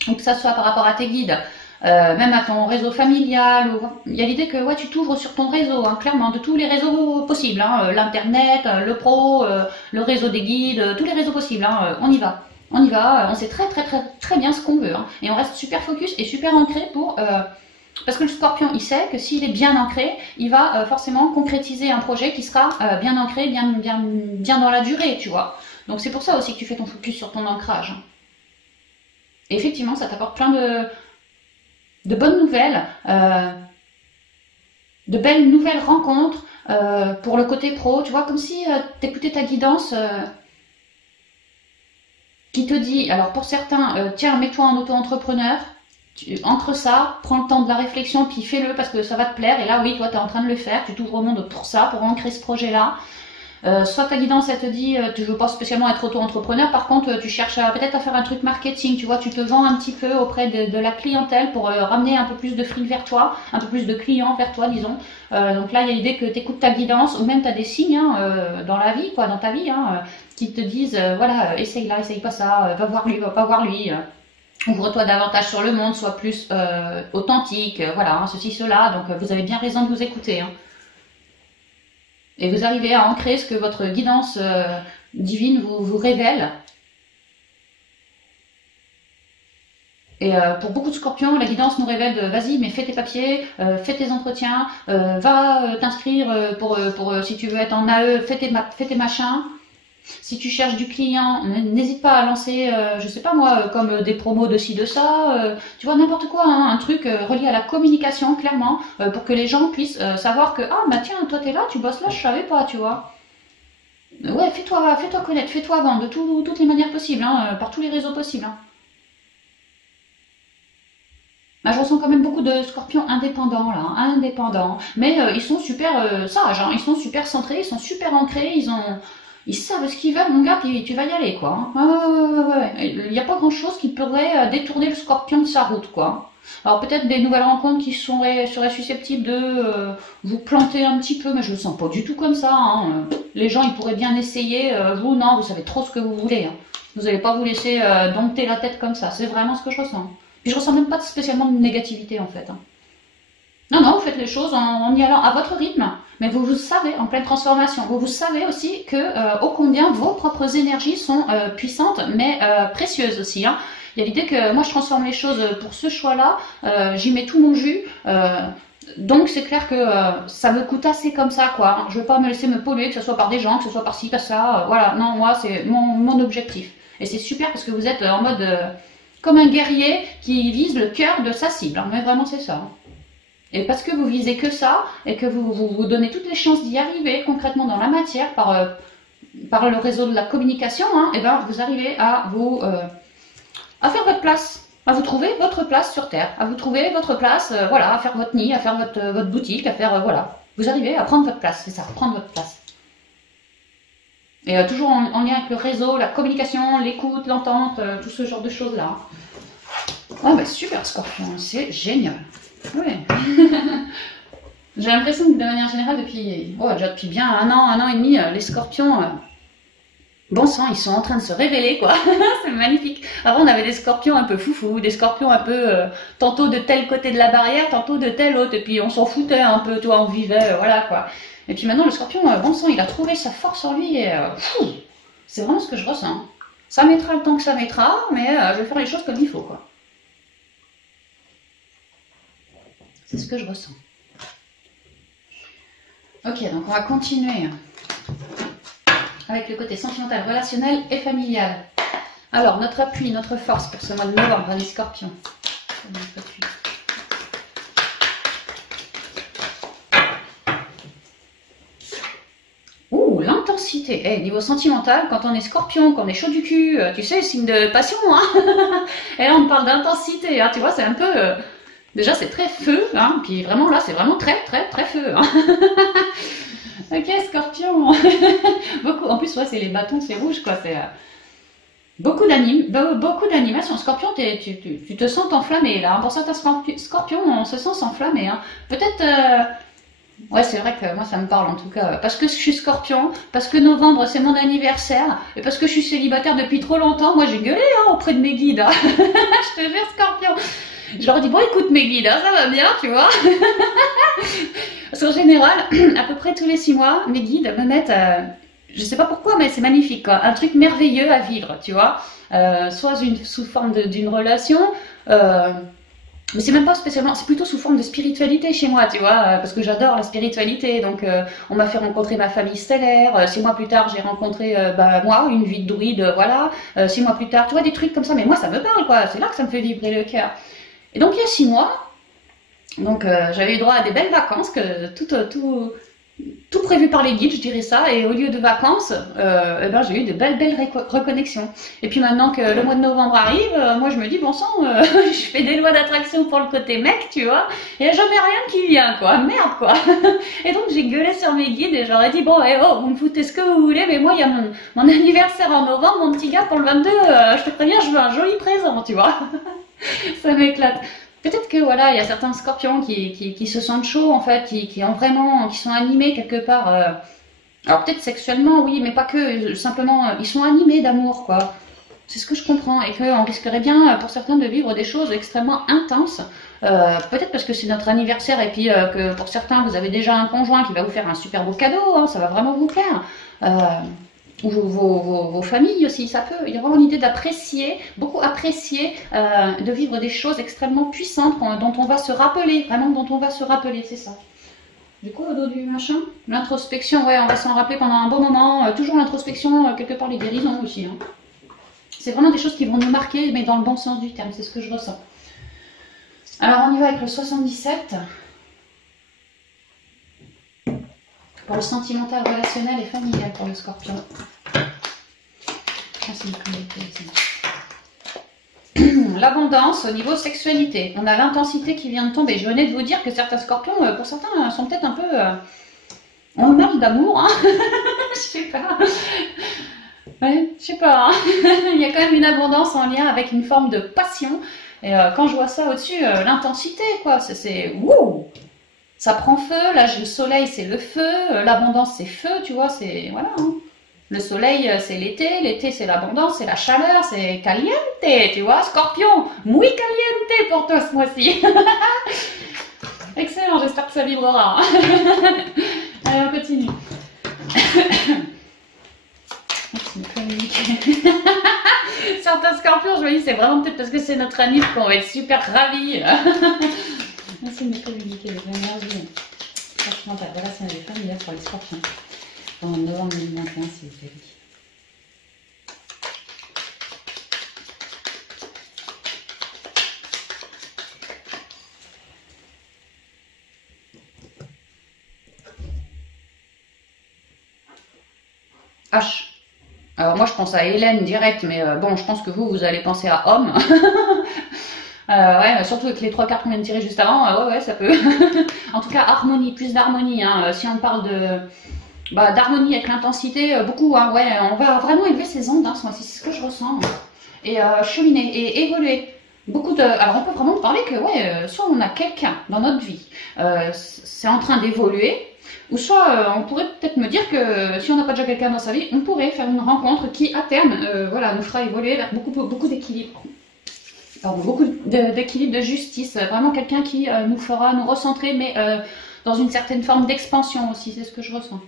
ou que ça soit par rapport à tes guides, même à ton réseau familial, il y a l'idée que ouais, tu t'ouvres sur ton réseau, clairement, de tous les réseaux possibles, l'internet, le pro, le réseau des guides, tous les réseaux possibles, on y va. On y va, on sait très bien ce qu'on veut, et on reste super focus et super ancré pour... parce que le Scorpion, il sait que s'il est bien ancré, il va forcément concrétiser un projet qui sera bien ancré, bien dans la durée, tu vois. Donc c'est pour ça aussi que tu fais ton focus sur ton ancrage. Et effectivement, ça t'apporte plein de bonnes nouvelles, de belles nouvelles rencontres pour le côté pro. Tu vois, comme si t'écoutais ta guidance qui te dit, alors pour certains, tiens, mets-toi en auto-entrepreneur. Entre ça, prends le temps de la réflexion, puis fais-le parce que ça va te plaire. Et là, oui, toi, tu es en train de le faire. Tu t'ouvres au monde pour ça, pour ancrer ce projet-là. Soit ta guidance, elle te dit, tu veux pas spécialement être auto-entrepreneur. Par contre, tu cherches peut-être à faire un truc marketing. Tu vois, tu te vends un petit peu auprès de la clientèle pour ramener un peu plus de fric vers toi, un peu plus de clients vers toi, disons. Donc là, il y a l'idée que tu écoutes ta guidance, ou même tu as des signes dans la vie, quoi, dans ta vie, qui te disent, voilà, essaye là, essaye pas ça, va voir lui, va pas voir lui. Ouvre-toi davantage sur le monde, sois plus authentique, voilà, ceci, cela. Donc vous avez bien raison de vous écouter. Et vous arrivez à ancrer ce que votre guidance divine vous révèle. Et pour beaucoup de scorpions, la guidance nous révèle de vas-y, mais fais tes papiers, fais tes entretiens, va t'inscrire pour si tu veux être en AE, fais tes machins. Si tu cherches du client, n'hésite pas à lancer, je sais pas moi, comme des promos de ci, de ça, tu vois, n'importe quoi, un truc relié à la communication, clairement, pour que les gens puissent savoir que, ah, bah tiens, toi t'es là, tu bosses là, je savais pas, tu vois. Ouais, fais-toi connaître, fais-toi vendre de toutes les manières possibles, par tous les réseaux possibles. Bah, je ressens quand même beaucoup de scorpions indépendants, là, indépendants, mais ils sont super sages, ils sont super centrés, ils sont super ancrés, ils savent ce qu'ils veulent, mon gars, puis tu vas y aller, quoi. Ouais. Il n'y a pas grand-chose qui pourrait détourner le scorpion de sa route, quoi. Alors peut-être des nouvelles rencontres qui seraient susceptibles de vous planter un petit peu, mais je le sens pas du tout comme ça. Les gens, ils pourraient bien essayer. Vous, non, vous savez trop ce que vous voulez. Vous n'allez pas vous laisser dompter la tête comme ça. C'est vraiment ce que je ressens. Puis je ressens même pas spécialement de négativité, en fait. Non, vous faites les choses en y allant à votre rythme, mais vous savez, en pleine transformation. Vous savez aussi que, ô combien vos propres énergies sont puissantes, mais précieuses aussi. Il y a l'idée que moi, je transforme les choses pour ce choix-là, j'y mets tout mon jus, donc c'est clair que ça me coûte assez comme ça, quoi. Je ne veux pas me laisser me polluer, que ce soit par des gens, que ce soit par ci, par ça. Voilà, non, moi, c'est mon objectif. Et c'est super parce que vous êtes en mode comme un guerrier qui vise le cœur de sa cible. Mais vraiment, c'est ça. Et parce que vous visez que ça, et que vous donnez toutes les chances d'y arriver concrètement dans la matière, par le réseau de la communication, et ben vous arrivez à à faire votre place, à vous trouver votre place sur Terre, à vous trouver votre place, voilà, à faire votre nid, à faire votre boutique, à faire, voilà. Vous arrivez à prendre votre place, c'est ça, prendre votre place. Et toujours en lien avec le réseau, la communication, l'écoute, l'entente, tout ce genre de choses-là. Oh bah super Scorpion, c'est génial. Oui. J'ai l'impression que de manière générale, déjà depuis bien un an et demi, les scorpions, bon sang, ils sont en train de se révéler, quoi. C'est magnifique. Avant, on avait des scorpions un peu foufou, des scorpions un peu, tantôt de tel côté de la barrière, tantôt de tel autre, et puis on s'en foutait un peu, toi, on vivait, voilà, quoi. Et puis maintenant, le scorpion, bon sang, il a trouvé sa force en lui, et c'est vraiment ce que je ressens. Ça mettra le temps que ça mettra, mais je vais faire les choses comme il faut, quoi. C'est ce que je ressens. Ok, donc on va continuer avec le côté sentimental, relationnel et familial. Alors, notre appui, notre force pour ce mois de novembre, les scorpions. Ouh, l'intensité. Eh, niveau sentimental, quand on est scorpion, quand on est chaud du cul, tu sais, signe de passion, hein. Et là, on parle d'intensité, hein, tu vois, c'est un peu... déjà, c'est très feu, hein, puis vraiment, là, c'est vraiment très, très, très feu, hein. Ok, scorpion. Beaucoup, en plus, ouais, c'est les bâtons, c'est rouge, quoi, c'est... beaucoup d'animation. Scorpion, tu te sens enflammé, là. Pour certains scorpions, on se sent s'enflammer, hein. Peut-être... ouais, c'est vrai que moi ça me parle en tout cas, parce que je suis scorpion, parce que novembre c'est mon anniversaire, et parce que je suis célibataire depuis trop longtemps, moi j'ai gueulé hein, auprès de mes guides, hein. Je te jure scorpion, je leur ai dit bon écoute mes guides, hein, ça va bien tu vois. Parce qu'en général, à peu près tous les 6 mois, mes guides me mettent, je sais pas pourquoi mais c'est magnifique quoi, un truc merveilleux à vivre, tu vois, soit sous forme d'une relation, mais c'est même pas spécialement, c'est plutôt sous forme de spiritualité chez moi, tu vois, parce que j'adore la spiritualité. Donc, on m'a fait rencontrer ma famille stellaire. 6 mois plus tard, j'ai rencontré, moi, une vie de druide, voilà. 6 mois plus tard, tu vois, des trucs comme ça. Mais moi, ça me parle, quoi. C'est là que ça me fait vibrer le cœur. Et donc, il y a 6 mois, donc j'avais eu droit à des belles vacances, que tout prévu par les guides, je dirais ça, et au lieu de vacances, eh ben, j'ai eu de belles reconnexions. Et puis maintenant que le mois de novembre arrive, moi je me dis, bon sang, je fais des lois d'attraction pour le côté mec, tu vois, et il n'y a jamais rien qui vient, quoi, merde, quoi. Et donc j'ai gueulé sur mes guides et j'aurais dit, bon, eh, oh, vous me foutez ce que vous voulez, mais moi il y a mon anniversaire en novembre, mon petit gars, pour le 22, je te préviens, je veux un joli présent, tu vois. Ça m'éclate. Peut-être que voilà, il y a certains scorpions qui se sentent chauds en fait, qui sont animés quelque part. Alors peut-être sexuellement, oui, mais pas que. Simplement, ils sont animés d'amour, quoi. C'est ce que je comprends et qu'on risquerait bien pour certains de vivre des choses extrêmement intenses. Peut-être parce que c'est notre anniversaire et puis que pour certains vous avez déjà un conjoint qui va vous faire un super beau cadeau, hein, ça va vraiment vous plaire. Ou vos familles aussi, ça peut. Il y a vraiment l'idée d'apprécier, beaucoup apprécier, de vivre des choses extrêmement puissantes dont on va se rappeler, vraiment dont on va se rappeler, c'est ça. Du coup, au dos du machin, l'introspection, ouais, on va s'en rappeler pendant un bon moment. Toujours l'introspection, quelque part les guérisons aussi. Hein. C'est vraiment des choses qui vont nous marquer, mais dans le bon sens du terme, c'est ce que je ressens. Alors, on y va avec le 77. Pour le sentimental, relationnel et familial pour le scorpion. L'abondance au niveau sexualité. On a l'intensité qui vient de tomber. Je venais de vous dire que certains scorpions, pour certains, sont peut-être un peu en mal d'amour. Hein. Je sais pas. Ouais, je sais pas. Hein. Il y a quand même une abondance en lien avec une forme de passion. Et quand je vois ça au-dessus, l'intensité, quoi, c'est wouh! Ça prend feu, là le soleil c'est le feu, l'abondance c'est feu, tu vois, c'est... Voilà. Hein. Le soleil c'est l'été c'est l'abondance, c'est la chaleur, c'est caliente, tu vois, scorpion, muy caliente pour toi ce mois-ci. Excellent, j'espère que ça vibrera. Allez, on continue. Certains scorpions, je me dis, c'est vraiment peut-être parce que c'est notre anniv qu'on va être super ravis. Merci de me communiquer les énergies. Sentimentale, relationnelle et familiale pour les scorpions. En novembre 2021, s'il vous plaît. H. Alors moi je pense à Hélène direct, mais bon, je pense que vous allez penser à homme. Ouais, surtout avec les 3 cartes qu'on vient de tirer juste avant, ouais, ça peut. En tout cas, harmonie, plus d'harmonie. Hein. Si on parle d'harmonie avec l'intensité, beaucoup. Hein, ouais, on va vraiment élever ses ondes, hein, ce mois-ci, c'est ce que je ressens. Et cheminer et évoluer. Alors on peut vraiment parler que, ouais, soit on a quelqu'un dans notre vie, c'est en train d'évoluer. Ou soit on pourrait peut-être me dire que si on n'a pas déjà quelqu'un dans sa vie, on pourrait faire une rencontre qui, à terme, voilà, nous fera évoluer vers beaucoup d'équilibre. Pardon, beaucoup d'équilibre, de justice, vraiment quelqu'un qui nous fera nous recentrer, mais dans une certaine forme d'expansion aussi, c'est ce que je ressens.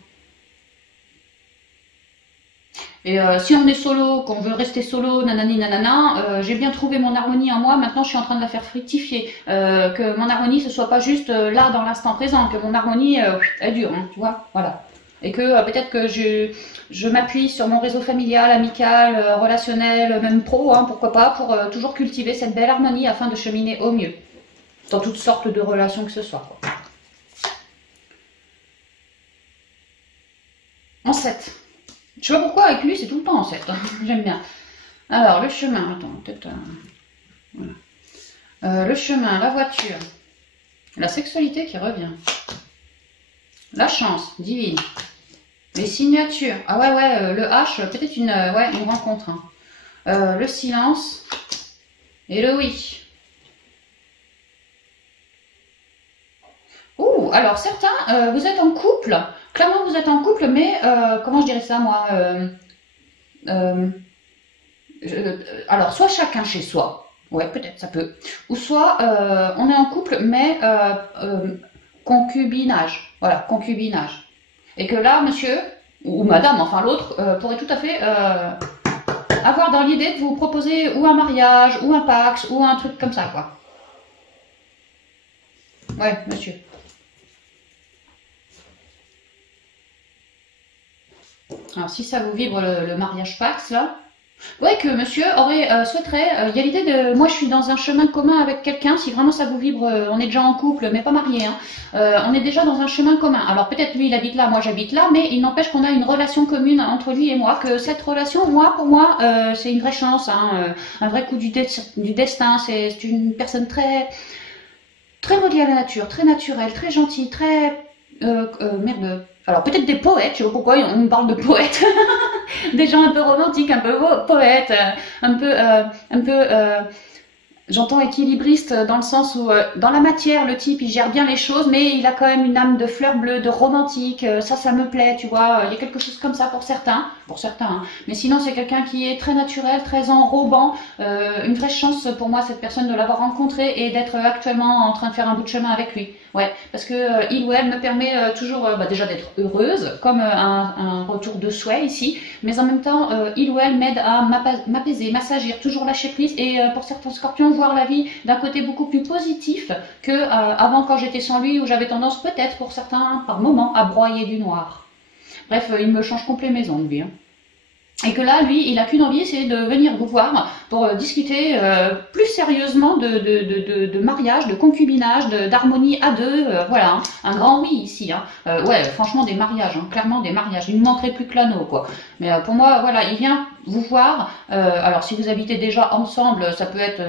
Et si on est solo, qu'on veut rester solo, nanani nanana, j'ai bien trouvé mon harmonie en moi, maintenant je suis en train de la faire fructifier, que mon harmonie ce soit pas juste là dans l'instant présent, que mon harmonie elle dure, hein, tu vois, voilà. Et que peut-être que je m'appuie sur mon réseau familial, amical, relationnel, même pro, hein, pourquoi pas, pour toujours cultiver cette belle harmonie afin de cheminer au mieux. Dans toutes sortes de relations que ce soit, quoi. En 7. Je sais pas pourquoi avec lui c'est tout le temps en 7. J'aime bien. Alors le chemin, attends, peut-être... voilà. Le chemin, la voiture, la sexualité qui revient, la chance divine, les signatures, ah ouais, le H, peut-être une rencontre, hein. Le silence et le oui. Ouh, alors certains, vous êtes en couple, clairement vous êtes en couple, mais comment je dirais ça moi, alors soit chacun chez soi, ouais peut-être ça peut, ou soit on est en couple mais concubinage, voilà, concubinage, et que là monsieur ou madame, enfin l'autre, pourrait tout à fait avoir dans l'idée de vous proposer ou un mariage, ou un pax, ou un truc comme ça quoi. Ouais monsieur. Alors si ça vous vibre le mariage pax là, ouais que monsieur aurait souhaiterait, il y a l'idée de, moi je suis dans un chemin commun avec quelqu'un, si vraiment ça vous vibre, on est déjà en couple mais pas marié, hein, on est déjà dans un chemin commun. Alors peut-être lui il habite là, moi j'habite là, mais il n'empêche qu'on a une relation commune entre lui et moi, que cette relation, moi pour moi c'est une vraie chance, hein, un vrai coup du destin, c'est une personne très reliée à la nature, très naturelle, très gentille, très merde. Alors peut-être des poètes, je sais pas pourquoi on me parle de poètes, des gens un peu romantiques, un peu poètes, un peu j'entends équilibriste dans le sens où dans la matière le type il gère bien les choses, mais il a quand même une âme de fleur bleue, de romantique, ça me plaît, tu vois, il y a quelque chose comme ça pour certains, hein. Mais sinon c'est quelqu'un qui est très naturel, très enrobant, une vraie chance pour moi cette personne de l'avoir rencontré et d'être actuellement en train de faire un bout de chemin avec lui. Ouais, parce que il ou elle me permet toujours déjà d'être heureuse, comme un retour de souhait ici, mais en même temps il ou elle m'aide à m'apaiser, m'assagir, toujours lâcher prise, et pour certains scorpions voir la vie d'un côté beaucoup plus positif que avant quand j'étais sans lui, où j'avais tendance peut-être pour certains par moments à broyer du noir. Bref, il me change complet maison lui, hein. Et que là, lui, il n'a qu'une envie, c'est de venir vous voir pour discuter plus sérieusement de mariage, de concubinage, d'harmonie à deux. Voilà, hein. Un grand oui ici. Hein. Ouais, franchement, des mariages, hein, clairement des mariages. Il ne manquerait plus que l'anneau, quoi. Mais pour moi, voilà, il vient vous voir. Alors, si vous habitez déjà ensemble, ça peut être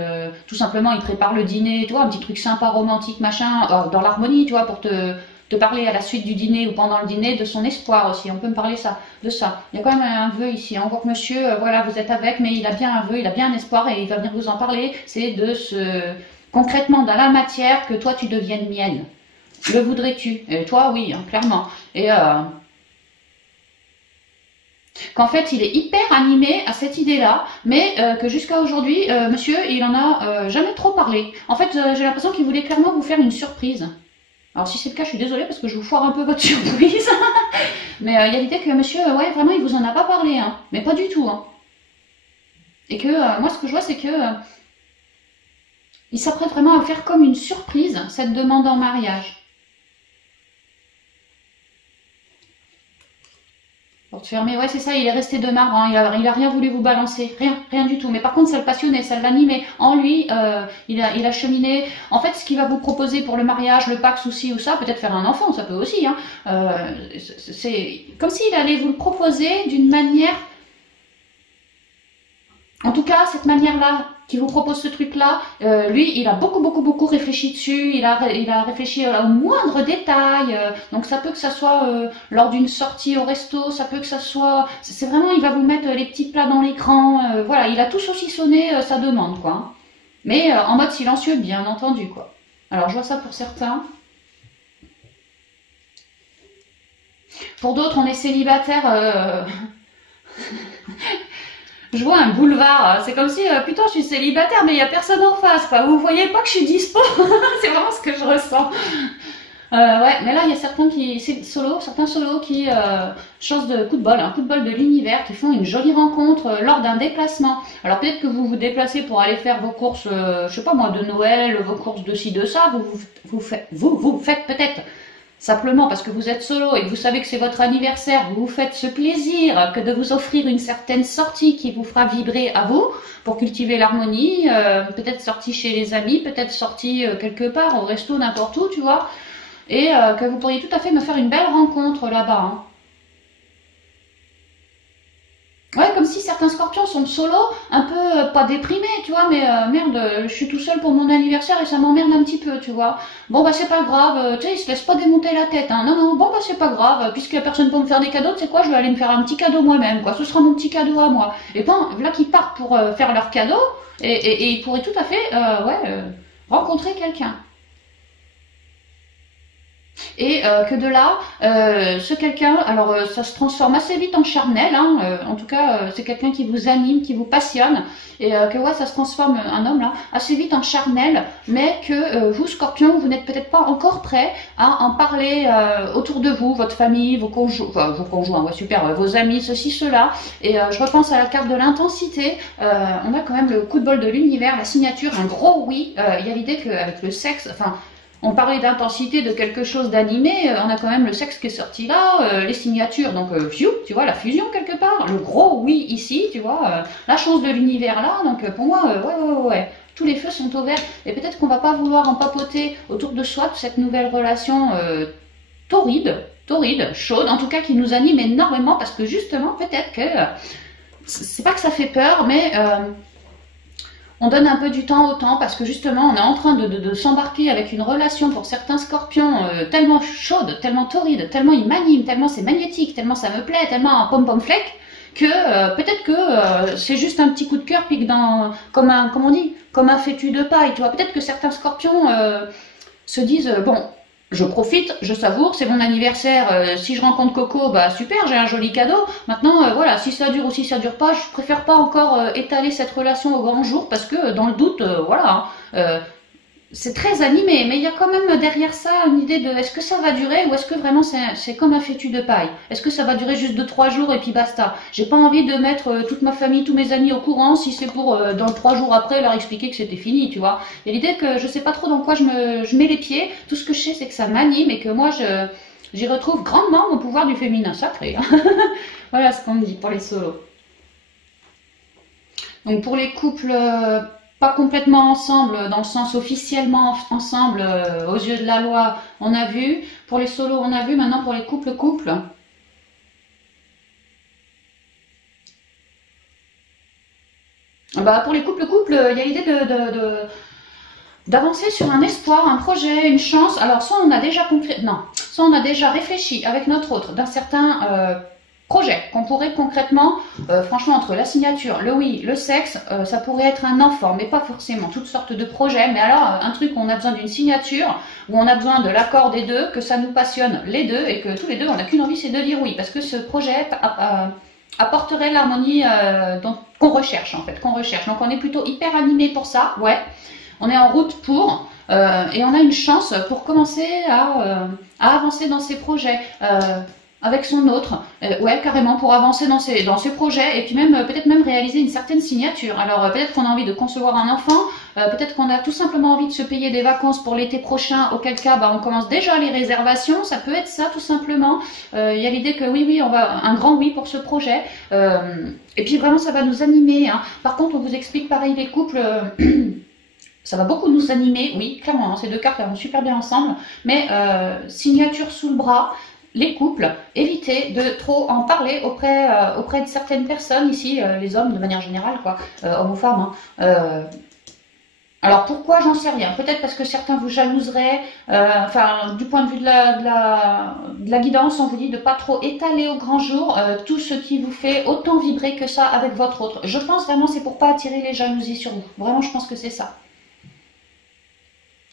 tout simplement, il prépare le dîner, tu vois, un petit truc sympa, romantique, machin, dans l'harmonie, tu vois, pour te parler à la suite du dîner ou pendant le dîner de son espoir aussi. On peut me parler de ça. Il y a quand même un vœu ici. On voit que monsieur, voilà, vous êtes avec, mais il a bien un vœu, il a bien un espoir et il va venir vous en parler. C'est de concrètement, dans la matière, que toi tu deviennes mienne. Le voudrais-tu? Et toi, oui, hein, clairement. Et qu'en fait, il est hyper animé à cette idée-là, mais que jusqu'à aujourd'hui, monsieur, il en a jamais trop parlé. En fait, j'ai l'impression qu'il voulait clairement vous faire une surprise. Alors si c'est le cas, je suis désolée parce que je vous foire un peu votre surprise. Mais il y a l'idée que monsieur, ouais, vraiment, il vous en a pas parlé, hein. Mais pas du tout, hein. Et que moi, ce que je vois, c'est que il s'apprête vraiment à faire comme une surprise cette demande en mariage. Porte fermée, ouais c'est ça, il est resté de marbre, hein. Il a rien voulu vous balancer, rien du tout. Mais par contre ça le passionnait, ça l'animait. En lui, il a cheminé. En fait, ce qu'il va vous proposer pour le mariage, le pax ou ci ou ça, peut-être faire un enfant, ça peut aussi. Hein. C'est comme s'il allait vous le proposer d'une manière. En tout cas, cette manière-là, qui vous propose ce truc-là, lui, il a beaucoup réfléchi dessus, il a réfléchi au moindre détail, donc ça peut que ça soit lors d'une sortie au resto, ça peut que ça soit, c'est vraiment, il va vous mettre les petits plats dans l'écran, voilà, il a tout saucissonné sa demande, quoi. Hein. Mais en mode silencieux, bien entendu, quoi. Alors, je vois ça pour certains. Pour d'autres, on est célibataire... Je vois un boulevard, c'est comme si, putain, je suis célibataire, mais il n'y a personne en face, quoi. Vous voyez pas que je suis dispo. C'est vraiment ce que je ressens. Ouais, mais là, il y a certains solos qui, chance de coup de bol, un coup de bol de l'univers, qui font une jolie rencontre lors d'un déplacement. Alors peut-être que vous vous déplacez pour aller faire vos courses, je sais pas moi, de Noël, vos courses de ci, de ça, vous faites peut-être simplement parce que vous êtes solo et que vous savez que c'est votre anniversaire, vous vous faites ce plaisir que de vous offrir une certaine sortie qui vous fera vibrer à vous pour cultiver l'harmonie, peut-être sortie chez les amis, peut-être sortie quelque part au resto, n'importe où, tu vois, et que vous pourriez tout à fait me faire une belle rencontre là-bas, hein. Ouais, comme si certains scorpions sont solo, un peu pas déprimés, tu vois, mais merde, je suis tout seul pour mon anniversaire et ça m'emmerde un petit peu, tu vois. Bon bah c'est pas grave, tu sais, ils se laissent pas démonter la tête, hein. Non, non, bon bah c'est pas grave, puisque la personne peut me faire des cadeaux, tu sais quoi, je vais aller me faire un petit cadeau moi-même, quoi. Ce sera mon petit cadeau à moi. Et bon, là qu'ils partent pour faire leur cadeau, et ils pourraient tout à fait, rencontrer quelqu'un. Et que de là, ce quelqu'un, alors ça se transforme assez vite en charnel, hein, en tout cas c'est quelqu'un qui vous anime, qui vous passionne, et que ouais, ça se transforme, un homme là, assez vite en charnel, mais que vous, Scorpion, vous n'êtes peut-être pas encore prêt à en parler autour de vous, votre famille, vos conjoints, ouais, super, vos amis, ceci, cela, et je repense à la carte de l'intensité, on a quand même le coup de bol de l'univers, la signature, un gros oui, il y a l'idée qu'avec le sexe, enfin, on parlait d'intensité, de quelque chose d'animé, on a quand même le sexe qui est sorti là, les signatures, donc tu vois, la fusion quelque part, le gros oui ici, tu vois, la chance de l'univers là, donc pour moi, ouais, tous les feux sont au vert, et peut-être qu'on va pas vouloir en papoter autour de soi de cette nouvelle relation torride, chaude, en tout cas qui nous anime énormément, parce que justement, peut-être que, c'est pas que ça fait peur, mais... on donne un peu du temps au temps parce que justement on est en train de s'embarquer avec une relation pour certains scorpions tellement chaude, tellement torride, tellement il m'anime, tellement c'est magnétique, tellement ça me plaît, tellement un pom-pom flec que peut-être que c'est juste un petit coup de cœur pique dans comme on dit, comme un fétu de paille, tu vois. Peut-être que certains scorpions se disent bon, je profite, je savoure, c'est mon anniversaire, si je rencontre Coco, bah super, j'ai un joli cadeau. Maintenant, voilà, si ça dure ou si ça dure pas, je préfère pas encore étaler cette relation au grand jour parce que dans le doute, voilà, hein, c'est très animé, mais il y a quand même derrière ça une idée de est-ce que ça va durer ou est-ce que vraiment c'est comme un fétu de paille? Est-ce que ça va durer juste 2-3 jours et puis basta? J'ai pas envie de mettre toute ma famille, tous mes amis au courant si c'est pour dans 3 jours après leur expliquer que c'était fini, tu vois. Il y a l'idée que je sais pas trop dans quoi je mets les pieds, tout ce que je sais c'est que ça m'anime et que moi j'y retrouve grandement mon pouvoir du féminin sacré, hein. Voilà ce qu'on me dit pour les solos. Donc pour les couples pas complètement ensemble, dans le sens officiellement ensemble, aux yeux de la loi, on a vu. Pour les solos, on a vu. Maintenant pour les couples. Bah, pour les couples, il y a l'idée d'avancer sur un espoir, un projet, une chance. Alors soit on a déjà soit on a déjà réfléchi avec notre autre d'un certain projet qu'on pourrait concrètement, franchement entre la signature, le oui, le sexe, ça pourrait être un enfant, mais pas forcément, toutes sortes de projets, mais alors un truc où on a besoin d'une signature, où on a besoin de l'accord des deux, que ça nous passionne les deux et que tous les deux on n'a qu'une envie, c'est de dire oui, parce que ce projet apporterait l'harmonie qu'on recherche en fait, qu'on recherche. Donc on est plutôt hyper animé pour ça, ouais. On est en route pour, et on a une chance pour commencer à avancer dans ces projets avec son autre, ouais carrément pour avancer dans ces projets et puis même peut-être même réaliser une certaine signature. Alors peut-être qu'on a envie de concevoir un enfant, peut-être qu'on a tout simplement envie de se payer des vacances pour l'été prochain, auquel cas bah, on commence déjà les réservations, ça peut être ça tout simplement. Il y a l'idée que oui, on va un grand oui pour ce projet, et puis vraiment ça va nous animer, hein. Par contre on vous explique pareil les couples... ça va beaucoup nous animer, oui, clairement, hein, ces deux cartes elles vont super bien ensemble, mais signature sous le bras, les couples, évitez de trop en parler auprès de certaines personnes, ici, les hommes de manière générale, quoi, hommes ou femmes. Hein. Alors pourquoi, j'en sais rien, peut-être parce que certains vous jalouseraient, enfin du point de vue de la guidance, on vous dit de pas trop étaler au grand jour tout ce qui vous fait autant vibrer que ça avec votre autre. Je pense vraiment c'est pour pas attirer les jalousies sur vous, vraiment je pense que c'est ça.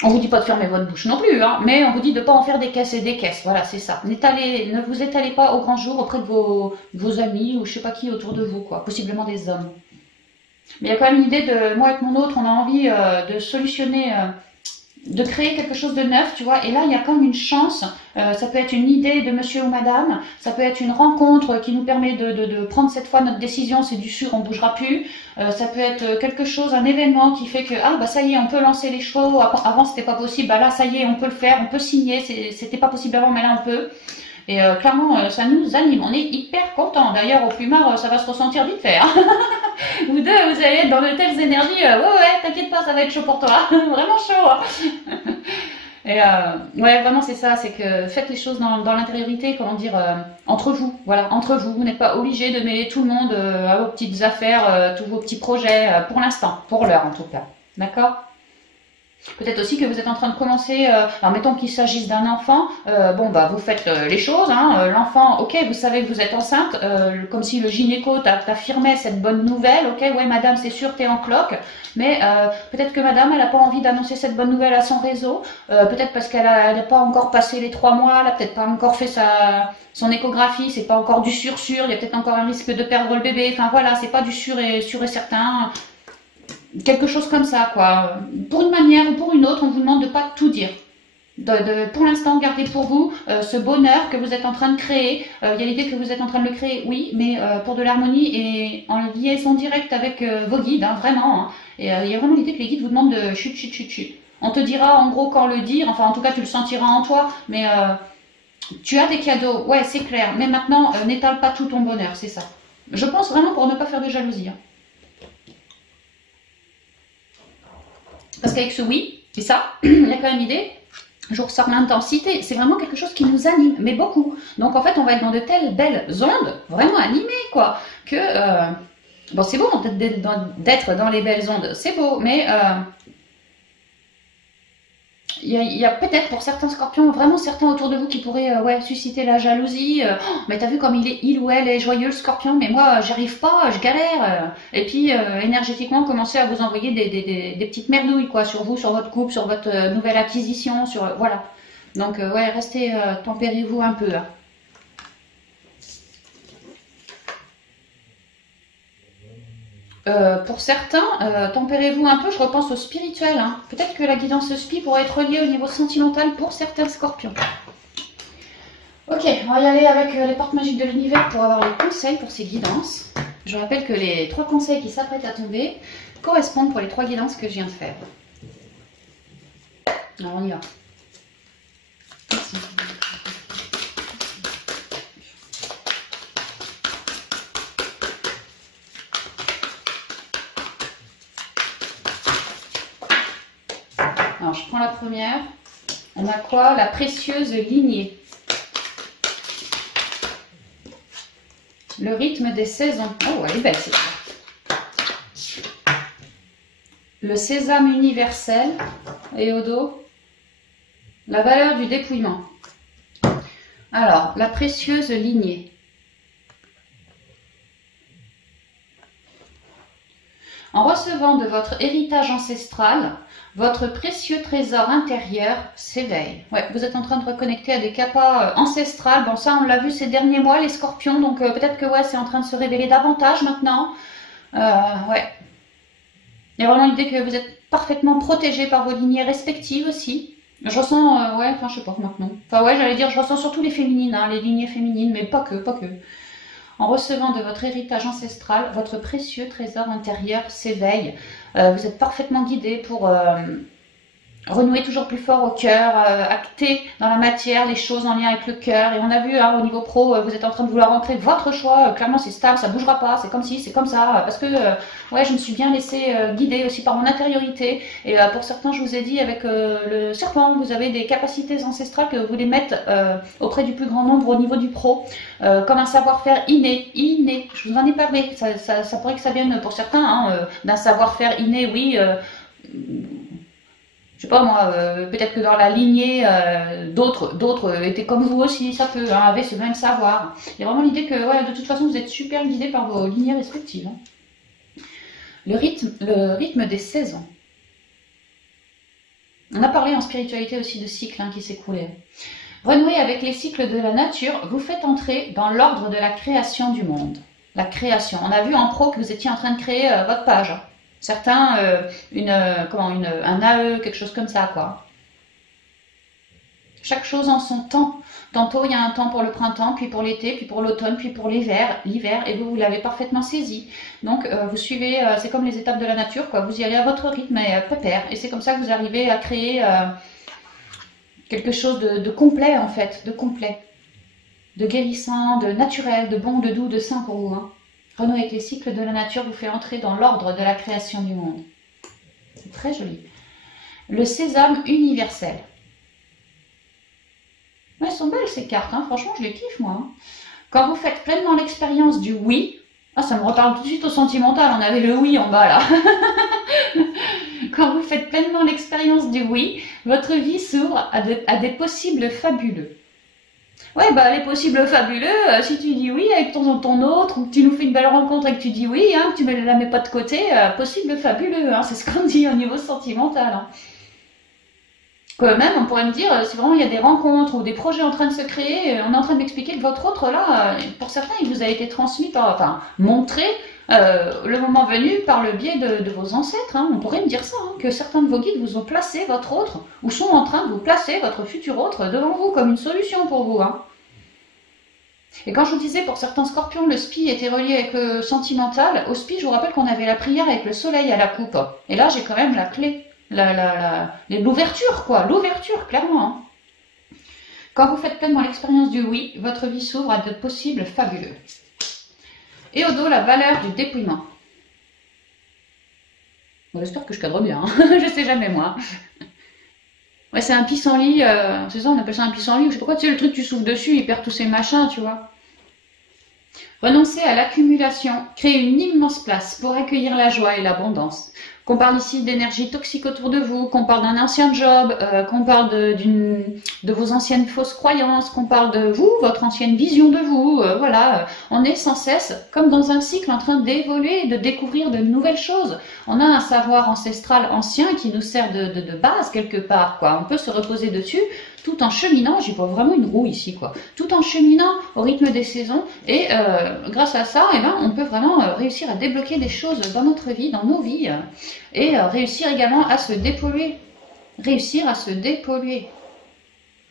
On vous dit pas de fermer votre bouche non plus, hein, mais on vous dit de pas en faire des caisses et des caisses. Voilà, c'est ça. Ne vous étalez pas au grand jour auprès de vos amis ou je sais pas qui autour de vous, quoi. Possiblement des hommes. Mais il y a quand même une idée de moi avec mon autre, on a envie de solutionner de créer quelque chose de neuf, tu vois. Et là, il y a comme une chance. Ça peut être une idée de monsieur ou madame. Ça peut être une rencontre qui nous permet de prendre cette fois notre décision. C'est du sûr, on bougera plus. Ça peut être quelque chose, un événement qui fait que, ah, bah, ça y est, on peut lancer les choses. Avant, c'était pas possible. Bah, là, ça y est, on peut le faire. On peut signer. C'était pas possible avant, mais là, on peut. Et clairement, ça nous anime. On est hyper contents. D'ailleurs, au plumard, ça va se ressentir vite fait. Hein. Vous deux, vous allez être dans de telles énergies. Ouais, t'inquiète pas, ça va être chaud pour toi. Vraiment chaud. Hein. Et ouais, vraiment, c'est ça. C'est que faites les choses dans l'intériorité, comment dire, entre vous. Voilà, entre vous. Vous n'êtes pas obligé de mêler tout le monde à vos petites affaires, tous vos petits projets, pour l'instant, pour l'heure en tout cas. D'accord ? Peut-être aussi que vous êtes en train de commencer, alors mettons qu'il s'agisse d'un enfant, bon bah vous faites les choses, hein, l'enfant, ok, vous savez que vous êtes enceinte, comme si le gynéco t'affirmait cette bonne nouvelle, ok, ouais madame c'est sûr t'es en cloque, mais peut-être que madame elle n'a pas envie d'annoncer cette bonne nouvelle à son réseau, peut-être parce qu'elle n'a pas encore passé les 3 mois, elle n'a peut-être pas encore fait son échographie, c'est pas encore du sûr, il y a peut-être encore un risque de perdre le bébé, enfin voilà, c'est pas du sûr et certain. Quelque chose comme ça, quoi. Pour une manière ou pour une autre, on vous demande de pas tout dire. Pour l'instant, gardez pour vous ce bonheur que vous êtes en train de créer. Il y a l'idée que vous êtes en train de le créer, oui, mais pour de l'harmonie et en liaison directe avec vos guides, hein, vraiment. Hein. Et il y a vraiment l'idée que les guides vous demandent de chut, chut, chut, chut. On te dira en gros quand le dire, enfin en tout cas tu le sentiras en toi, mais tu as des cadeaux, ouais c'est clair, mais maintenant n'étale pas tout ton bonheur, c'est ça. Je pense vraiment pour ne pas faire de jalousie. Hein. Parce qu'avec ce oui, et ça, il y a quand même l'idée, je ressors l'intensité, c'est vraiment quelque chose qui nous anime, mais beaucoup. Donc en fait, on va être dans de telles belles ondes, vraiment animées, quoi, que, bon c'est beau d'être dans les belles ondes, c'est beau, mais il y a peut-être pour certains scorpions, vraiment certains autour de vous qui pourraient ouais, susciter la jalousie. Oh, mais t'as vu comme il ou elle est joyeux le scorpion, mais moi j'arrive pas, je galère. Et puis énergétiquement commencer à vous envoyer des petites merdouilles quoi, sur vous, sur votre couple, sur votre nouvelle acquisition, sur voilà. Donc ouais, restez, tempérez-vous un peu. Hein. Pour certains, tempérez-vous un peu, je repense au spirituel. Hein. Peut-être que la guidance spi pourrait être reliée au niveau sentimental pour certains scorpions. Ok, on va y aller avec les portes magiques de l'univers pour avoir les conseils pour ces guidances. Je rappelle que les 3 conseils qui s'apprêtent à tomber correspondent pour les 3 guidances que je viens de faire. Alors on y va. Merci. Alors, je prends la première. On a quoi? La précieuse lignée. Le rythme des saisons. Oh, elle est belle, c'est ça. Le sésame universel. Et au dos, la valeur du dépouillement. Alors, la précieuse lignée. En recevant de votre héritage ancestral, votre précieux trésor intérieur s'éveille. Ouais, vous êtes en train de reconnecter à des kappas ancestrales. Bon, ça, on l'a vu ces derniers mois, les scorpions. Donc, peut-être que ouais, c'est en train de se révéler davantage maintenant. Ouais. Il y a vraiment l'idée que vous êtes parfaitement protégé par vos lignées respectives aussi. Je ressens, ouais, enfin, je sais pas maintenant. Enfin, ouais, j'allais dire, je ressens surtout les féminines, hein, les lignées féminines, mais pas que, pas que. En recevant de votre héritage ancestral, votre précieux trésor intérieur s'éveille. Vous êtes parfaitement guidé pour renouer toujours plus fort au cœur, acter dans la matière les choses en lien avec le cœur. Et on a vu hein, au niveau pro, vous êtes en train de vouloir rentrer votre choix. Clairement, c'est stable, ça bougera pas. C'est comme si, c'est comme ça. Parce que ouais, je me suis bien laissée guider aussi par mon intériorité. Et pour certains, je vous ai dit avec le serpent, vous avez des capacités ancestrales que vous voulez mettre auprès du plus grand nombre au niveau du pro, comme un savoir-faire inné. Je vous en ai parlé. Ça pourrait que ça vienne pour certains hein, d'un savoir-faire inné, oui. Je sais pas moi, peut-être que dans la lignée, d'autres étaient comme vous aussi, ça peut, hein, avaient ce même savoir. Il y a vraiment l'idée que, ouais, de toute façon, vous êtes super guidés par vos lignées respectives. Hein. Le rythme des saisons. On a parlé en spiritualité aussi de cycles hein, qui s'écoulaient. Renouer avec les cycles de la nature, vous faites entrer dans l'ordre de la création du monde. La création. On a vu en pro que vous étiez en train de créer votre page. Certains, un AE, quelque chose comme ça, quoi. Chaque chose en son temps. Tantôt, il y a un temps pour le printemps, puis pour l'été, puis pour l'automne, puis pour l'hiver, et vous l'avez parfaitement saisi. Donc, vous suivez, c'est comme les étapes de la nature, quoi. Vous y allez à votre rythme, et pépère. Et c'est comme ça que vous arrivez à créer quelque chose de complet, en fait, de complet. De guérissant, de naturel, de bon, de doux, de sain pour vous. Hein. Renouer avec les cycles de la nature vous fait entrer dans l'ordre de la création du monde. C'est très joli. Le sésame universel. Ouais, elles sont belles ces cartes, hein. Franchement je les kiffe moi. Hein. Quand vous faites pleinement l'expérience du oui, ah, ça me reparle tout de suite au sentimental, on avait le oui en bas là. Quand vous faites pleinement l'expérience du oui, votre vie s'ouvre à des possibles fabuleux. Ouais, bah les possibles fabuleux, si tu dis oui avec ton autre, ou que tu nous fais une belle rencontre et que tu dis oui, hein, que tu ne la mets pas de côté, possible fabuleux, hein, c'est ce qu'on dit au niveau sentimental. Hein. Quand même, on pourrait me dire, si vraiment il y a des rencontres ou des projets en train de se créer, on est en train d'expliquer que votre autre, là, pour certains, il vous a été transmis, montré, le moment venu par le biais de vos ancêtres. Hein. On pourrait me dire ça, hein, que certains de vos guides vous ont placé votre autre, ou sont en train de vous placer votre futur autre devant vous, comme une solution pour vous. Hein. Et quand je vous disais, pour certains scorpions, le spi était relié avec le sentimental, au spi, je vous rappelle qu'on avait la prière avec le soleil à la coupe. Et là, j'ai quand même la clé. L'ouverture, quoi, l'ouverture, clairement. Hein. Quand vous faites pleinement l'expérience du oui, votre vie s'ouvre à de possibles fabuleux. Et au dos, la valeur du dépouillement. Bon, j'espère que je cadre bien, hein. Je sais jamais, moi. Ouais, c'est un pissenlit, c'est ça, on appelle ça un pissenlit, je sais pas quoi, tu sais, le truc, tu souffles dessus, il perd tous ses machins, tu vois. Renoncer à l'accumulation, créer une immense place pour accueillir la joie et l'abondance. Qu'on parle ici d'énergie toxique autour de vous, qu'on parle d'un ancien job, qu'on parle de vos anciennes fausses croyances, qu'on parle de vous, votre ancienne vision de vous, voilà. On est sans cesse, comme dans un cycle, en train d'évoluer et de découvrir de nouvelles choses. On a un savoir ancestral ancien qui nous sert de base quelque part, quoi. On peut se reposer dessus, tout en cheminant, j'ai pas vraiment une roue ici, quoi, tout en cheminant au rythme des saisons, et grâce à ça, eh ben, on peut vraiment réussir à débloquer des choses dans notre vie, dans nos vies, et réussir également à se dépolluer,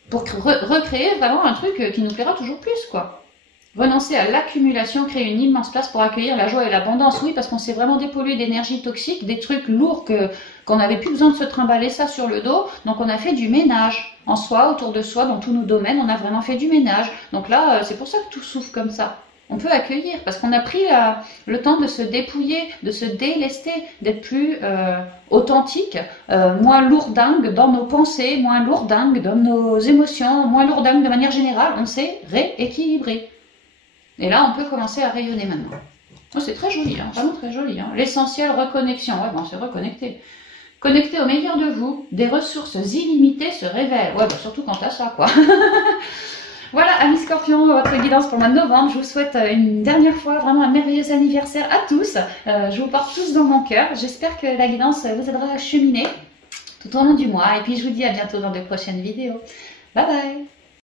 pour recréer vraiment un truc qui nous plaira toujours plus, quoi. Renoncer à l'accumulation, créer une immense place pour accueillir la joie et l'abondance. Oui, parce qu'on s'est vraiment dépollué d'énergie toxique, des trucs lourds qu'on n'avait plus besoin de se trimballer ça sur le dos. Donc on a fait du ménage en soi, autour de soi, dans tous nos domaines, on a vraiment fait du ménage. Donc là, c'est pour ça que tout souffle comme ça. On peut accueillir, parce qu'on a pris le temps de se dépouiller, de se délester, d'être plus authentique, moins lourdingue dans nos pensées, moins lourdingue dans nos émotions, moins lourdingue de manière générale. On s'est rééquilibré. Et là, on peut commencer à rayonner maintenant. Oh, c'est très joli, hein, vraiment très joli. Hein. L'essentiel reconnexion, ouais, bon, c'est reconnecté. Connecté au meilleur de vous, des ressources illimitées se révèlent. Ouais, bah, surtout quant à ça, quoi. Voilà, amis scorpions, votre guidance pour le mois de novembre. Je vous souhaite une dernière fois vraiment un merveilleux anniversaire à tous. Je vous porte tous dans mon cœur. J'espère que la guidance vous aidera à cheminer tout au long du mois. Et puis, je vous dis à bientôt dans de prochaines vidéos. Bye bye!